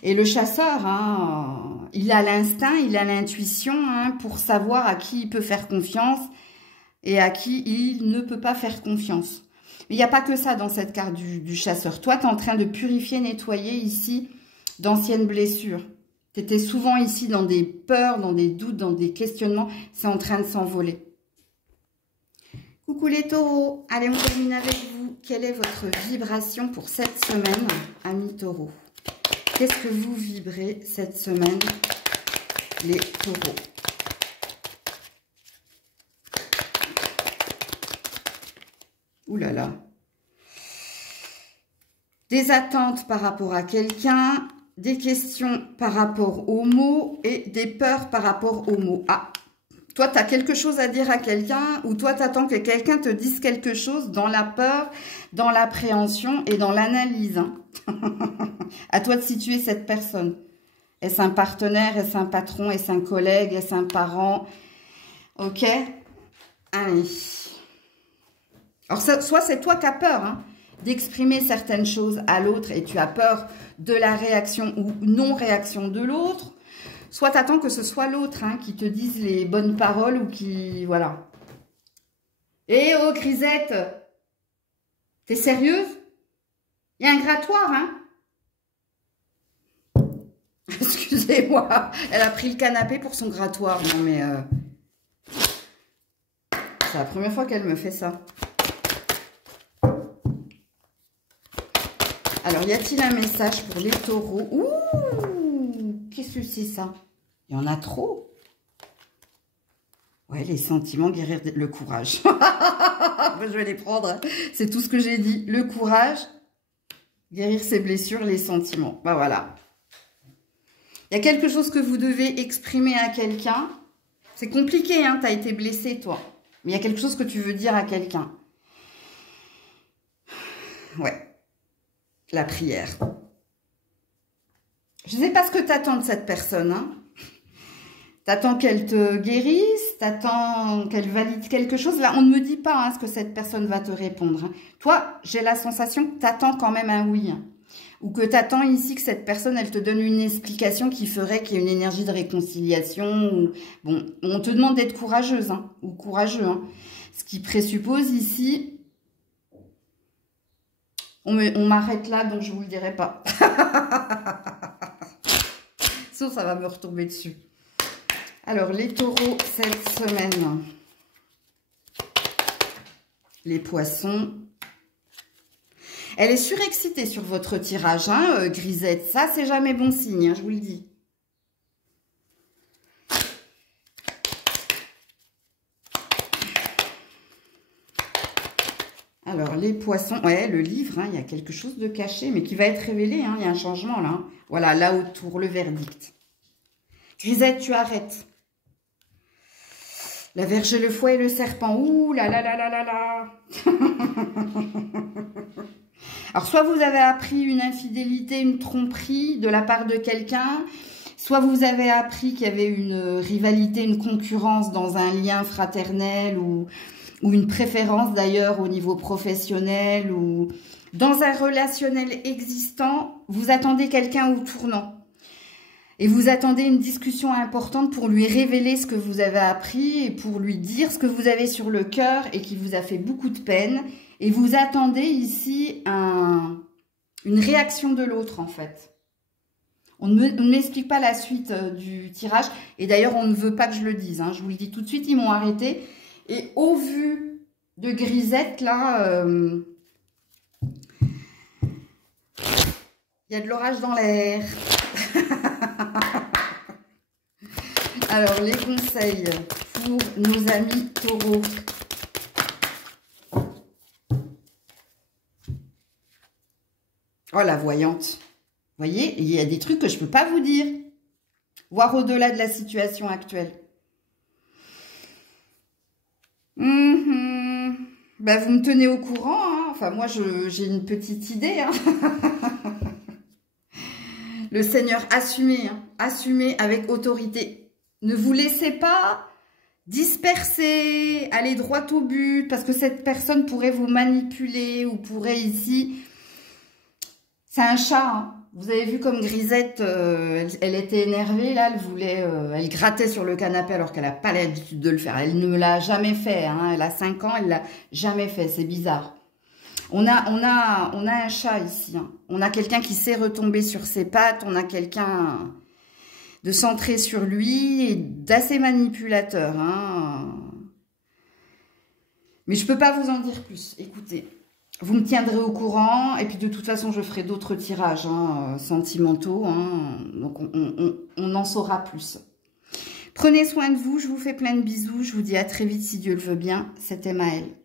Et le chasseur, hein, il a l'instinct, il a l'intuition hein, pour savoir à qui il peut faire confiance et à qui il ne peut pas faire confiance. Mais il n'y a pas que ça dans cette carte du chasseur. Toi, tu es en train de purifier, nettoyer ici d'anciennes blessures. Tu étais souvent ici dans des peurs, dans des doutes, dans des questionnements. C'est en train de s'envoler. Coucou les taureaux, allez on termine avec vous. Quelle est votre vibration pour cette semaine, amis taureaux? Qu'est-ce que vous vibrez cette semaine, les taureaux? Ouh là là. Des attentes par rapport à quelqu'un, des questions par rapport aux mots et des peurs par rapport aux mots. Ah, toi, tu as quelque chose à dire à quelqu'un ou toi, tu attends que quelqu'un te dise quelque chose dans la peur, dans l'appréhension et dans l'analyse. Hein. À toi de situer cette personne. Est-ce un partenaire? Est-ce un patron? Est-ce un collègue? Est-ce un parent? Ok? Allez. Alors, soit c'est toi qui as peur hein, d'exprimer certaines choses à l'autre et tu as peur de la réaction ou non-réaction de l'autre. Soit tu attends que ce soit l'autre hein, qui te dise les bonnes paroles ou qui... Voilà. Eh oh, Grisette, t'es sérieuse? Il y a un grattoir, hein? Excusez-moi, elle a pris le canapé pour son grattoir. Non mais... c'est la première fois qu'elle me fait ça. Alors, y a-t-il un message pour les taureaux? Ouh, qu'est-ce que c'est ça? Il y en a trop. Ouais, les sentiments, guérir le courage. Je vais les prendre. C'est tout ce que j'ai dit. Le courage, guérir ses blessures, les sentiments. Ben voilà. Il y a quelque chose que vous devez exprimer à quelqu'un. C'est compliqué, hein, t'as été blessé, toi. Mais il y a quelque chose que tu veux dire à quelqu'un. Ouais. La prière. Je ne sais pas ce que tu attends de cette personne. Hein. Tu attends qu'elle te guérisse, tu attends qu'elle valide quelque chose. Là, on ne me dit pas hein, ce que cette personne va te répondre. Hein. Toi, j'ai la sensation que tu attends quand même un oui. Hein. Ou que tu attends ici que cette personne, elle te donne une explication qui ferait qu'il y ait une énergie de réconciliation. Ou... Bon, on te demande d'être courageuse hein, ou courageux. Hein. Ce qui présuppose ici... On m'arrête là, donc je ne vous le dirai pas. Sauf ça va me retomber dessus. Alors, les taureaux, cette semaine. Les poissons. Elle est surexcitée sur votre tirage, hein, Grisette. Ça, c'est jamais bon signe, hein, je vous le dis. Alors, les poissons, ouais, le livre, hein, il y a quelque chose de caché, mais qui va être révélé, hein, il y a un changement là. Hein. Voilà, là autour, le verdict. Grisette, tu arrêtes. La Vierge, le fouet et le serpent. Ouh là là là là là là. Alors, soit vous avez appris une infidélité, une tromperie de la part de quelqu'un, soit vous avez appris qu'il y avait une rivalité, une concurrence dans un lien fraternel ou une préférence d'ailleurs au niveau professionnel ou dans un relationnel existant, vous attendez quelqu'un au tournant. Et vous attendez une discussion importante pour lui révéler ce que vous avez appris et pour lui dire ce que vous avez sur le cœur et qui vous a fait beaucoup de peine. Et vous attendez ici une réaction de l'autre en fait. On ne m'explique pas la suite du tirage. Et d'ailleurs, on ne veut pas que je le dise. Hein. Je vous le dis tout de suite, ils m'ont arrêté. Et au vu de Grisette, là, il y a de l'orage dans l'air. Alors, les conseils pour nos amis taureaux. Oh, la voyante. Vous voyez, il y a des trucs que je ne peux pas vous dire. Voir au-delà de la situation actuelle. Ben, vous me tenez au courant. Hein. Enfin, moi, j'ai une petite idée. Hein. Le Seigneur, assumez. Hein. Assumez avec autorité. Ne vous laissez pas disperser. Allez droit au but. Parce que cette personne pourrait vous manipuler ou pourrait ici... C'est un chat, hein. Vous avez vu comme Grisette, elle était énervée, là, elle grattait sur le canapé alors qu'elle n'a pas l'habitude de le faire. Elle ne l'a jamais fait, hein. Elle a 5 ans, elle ne l'a jamais fait, c'est bizarre. On a un chat ici, hein. On a quelqu'un qui sait retomber sur ses pattes, on a quelqu'un de centré sur lui et d'assez manipulateur, hein. Mais je ne peux pas vous en dire plus. Écoutez, vous me tiendrez au courant. Et puis de toute façon, je ferai d'autres tirages sentimentaux. Donc on en saura plus. Prenez soin de vous. Je vous fais plein de bisous. Je vous dis à très vite si Dieu le veut bien. C'était Maëlle.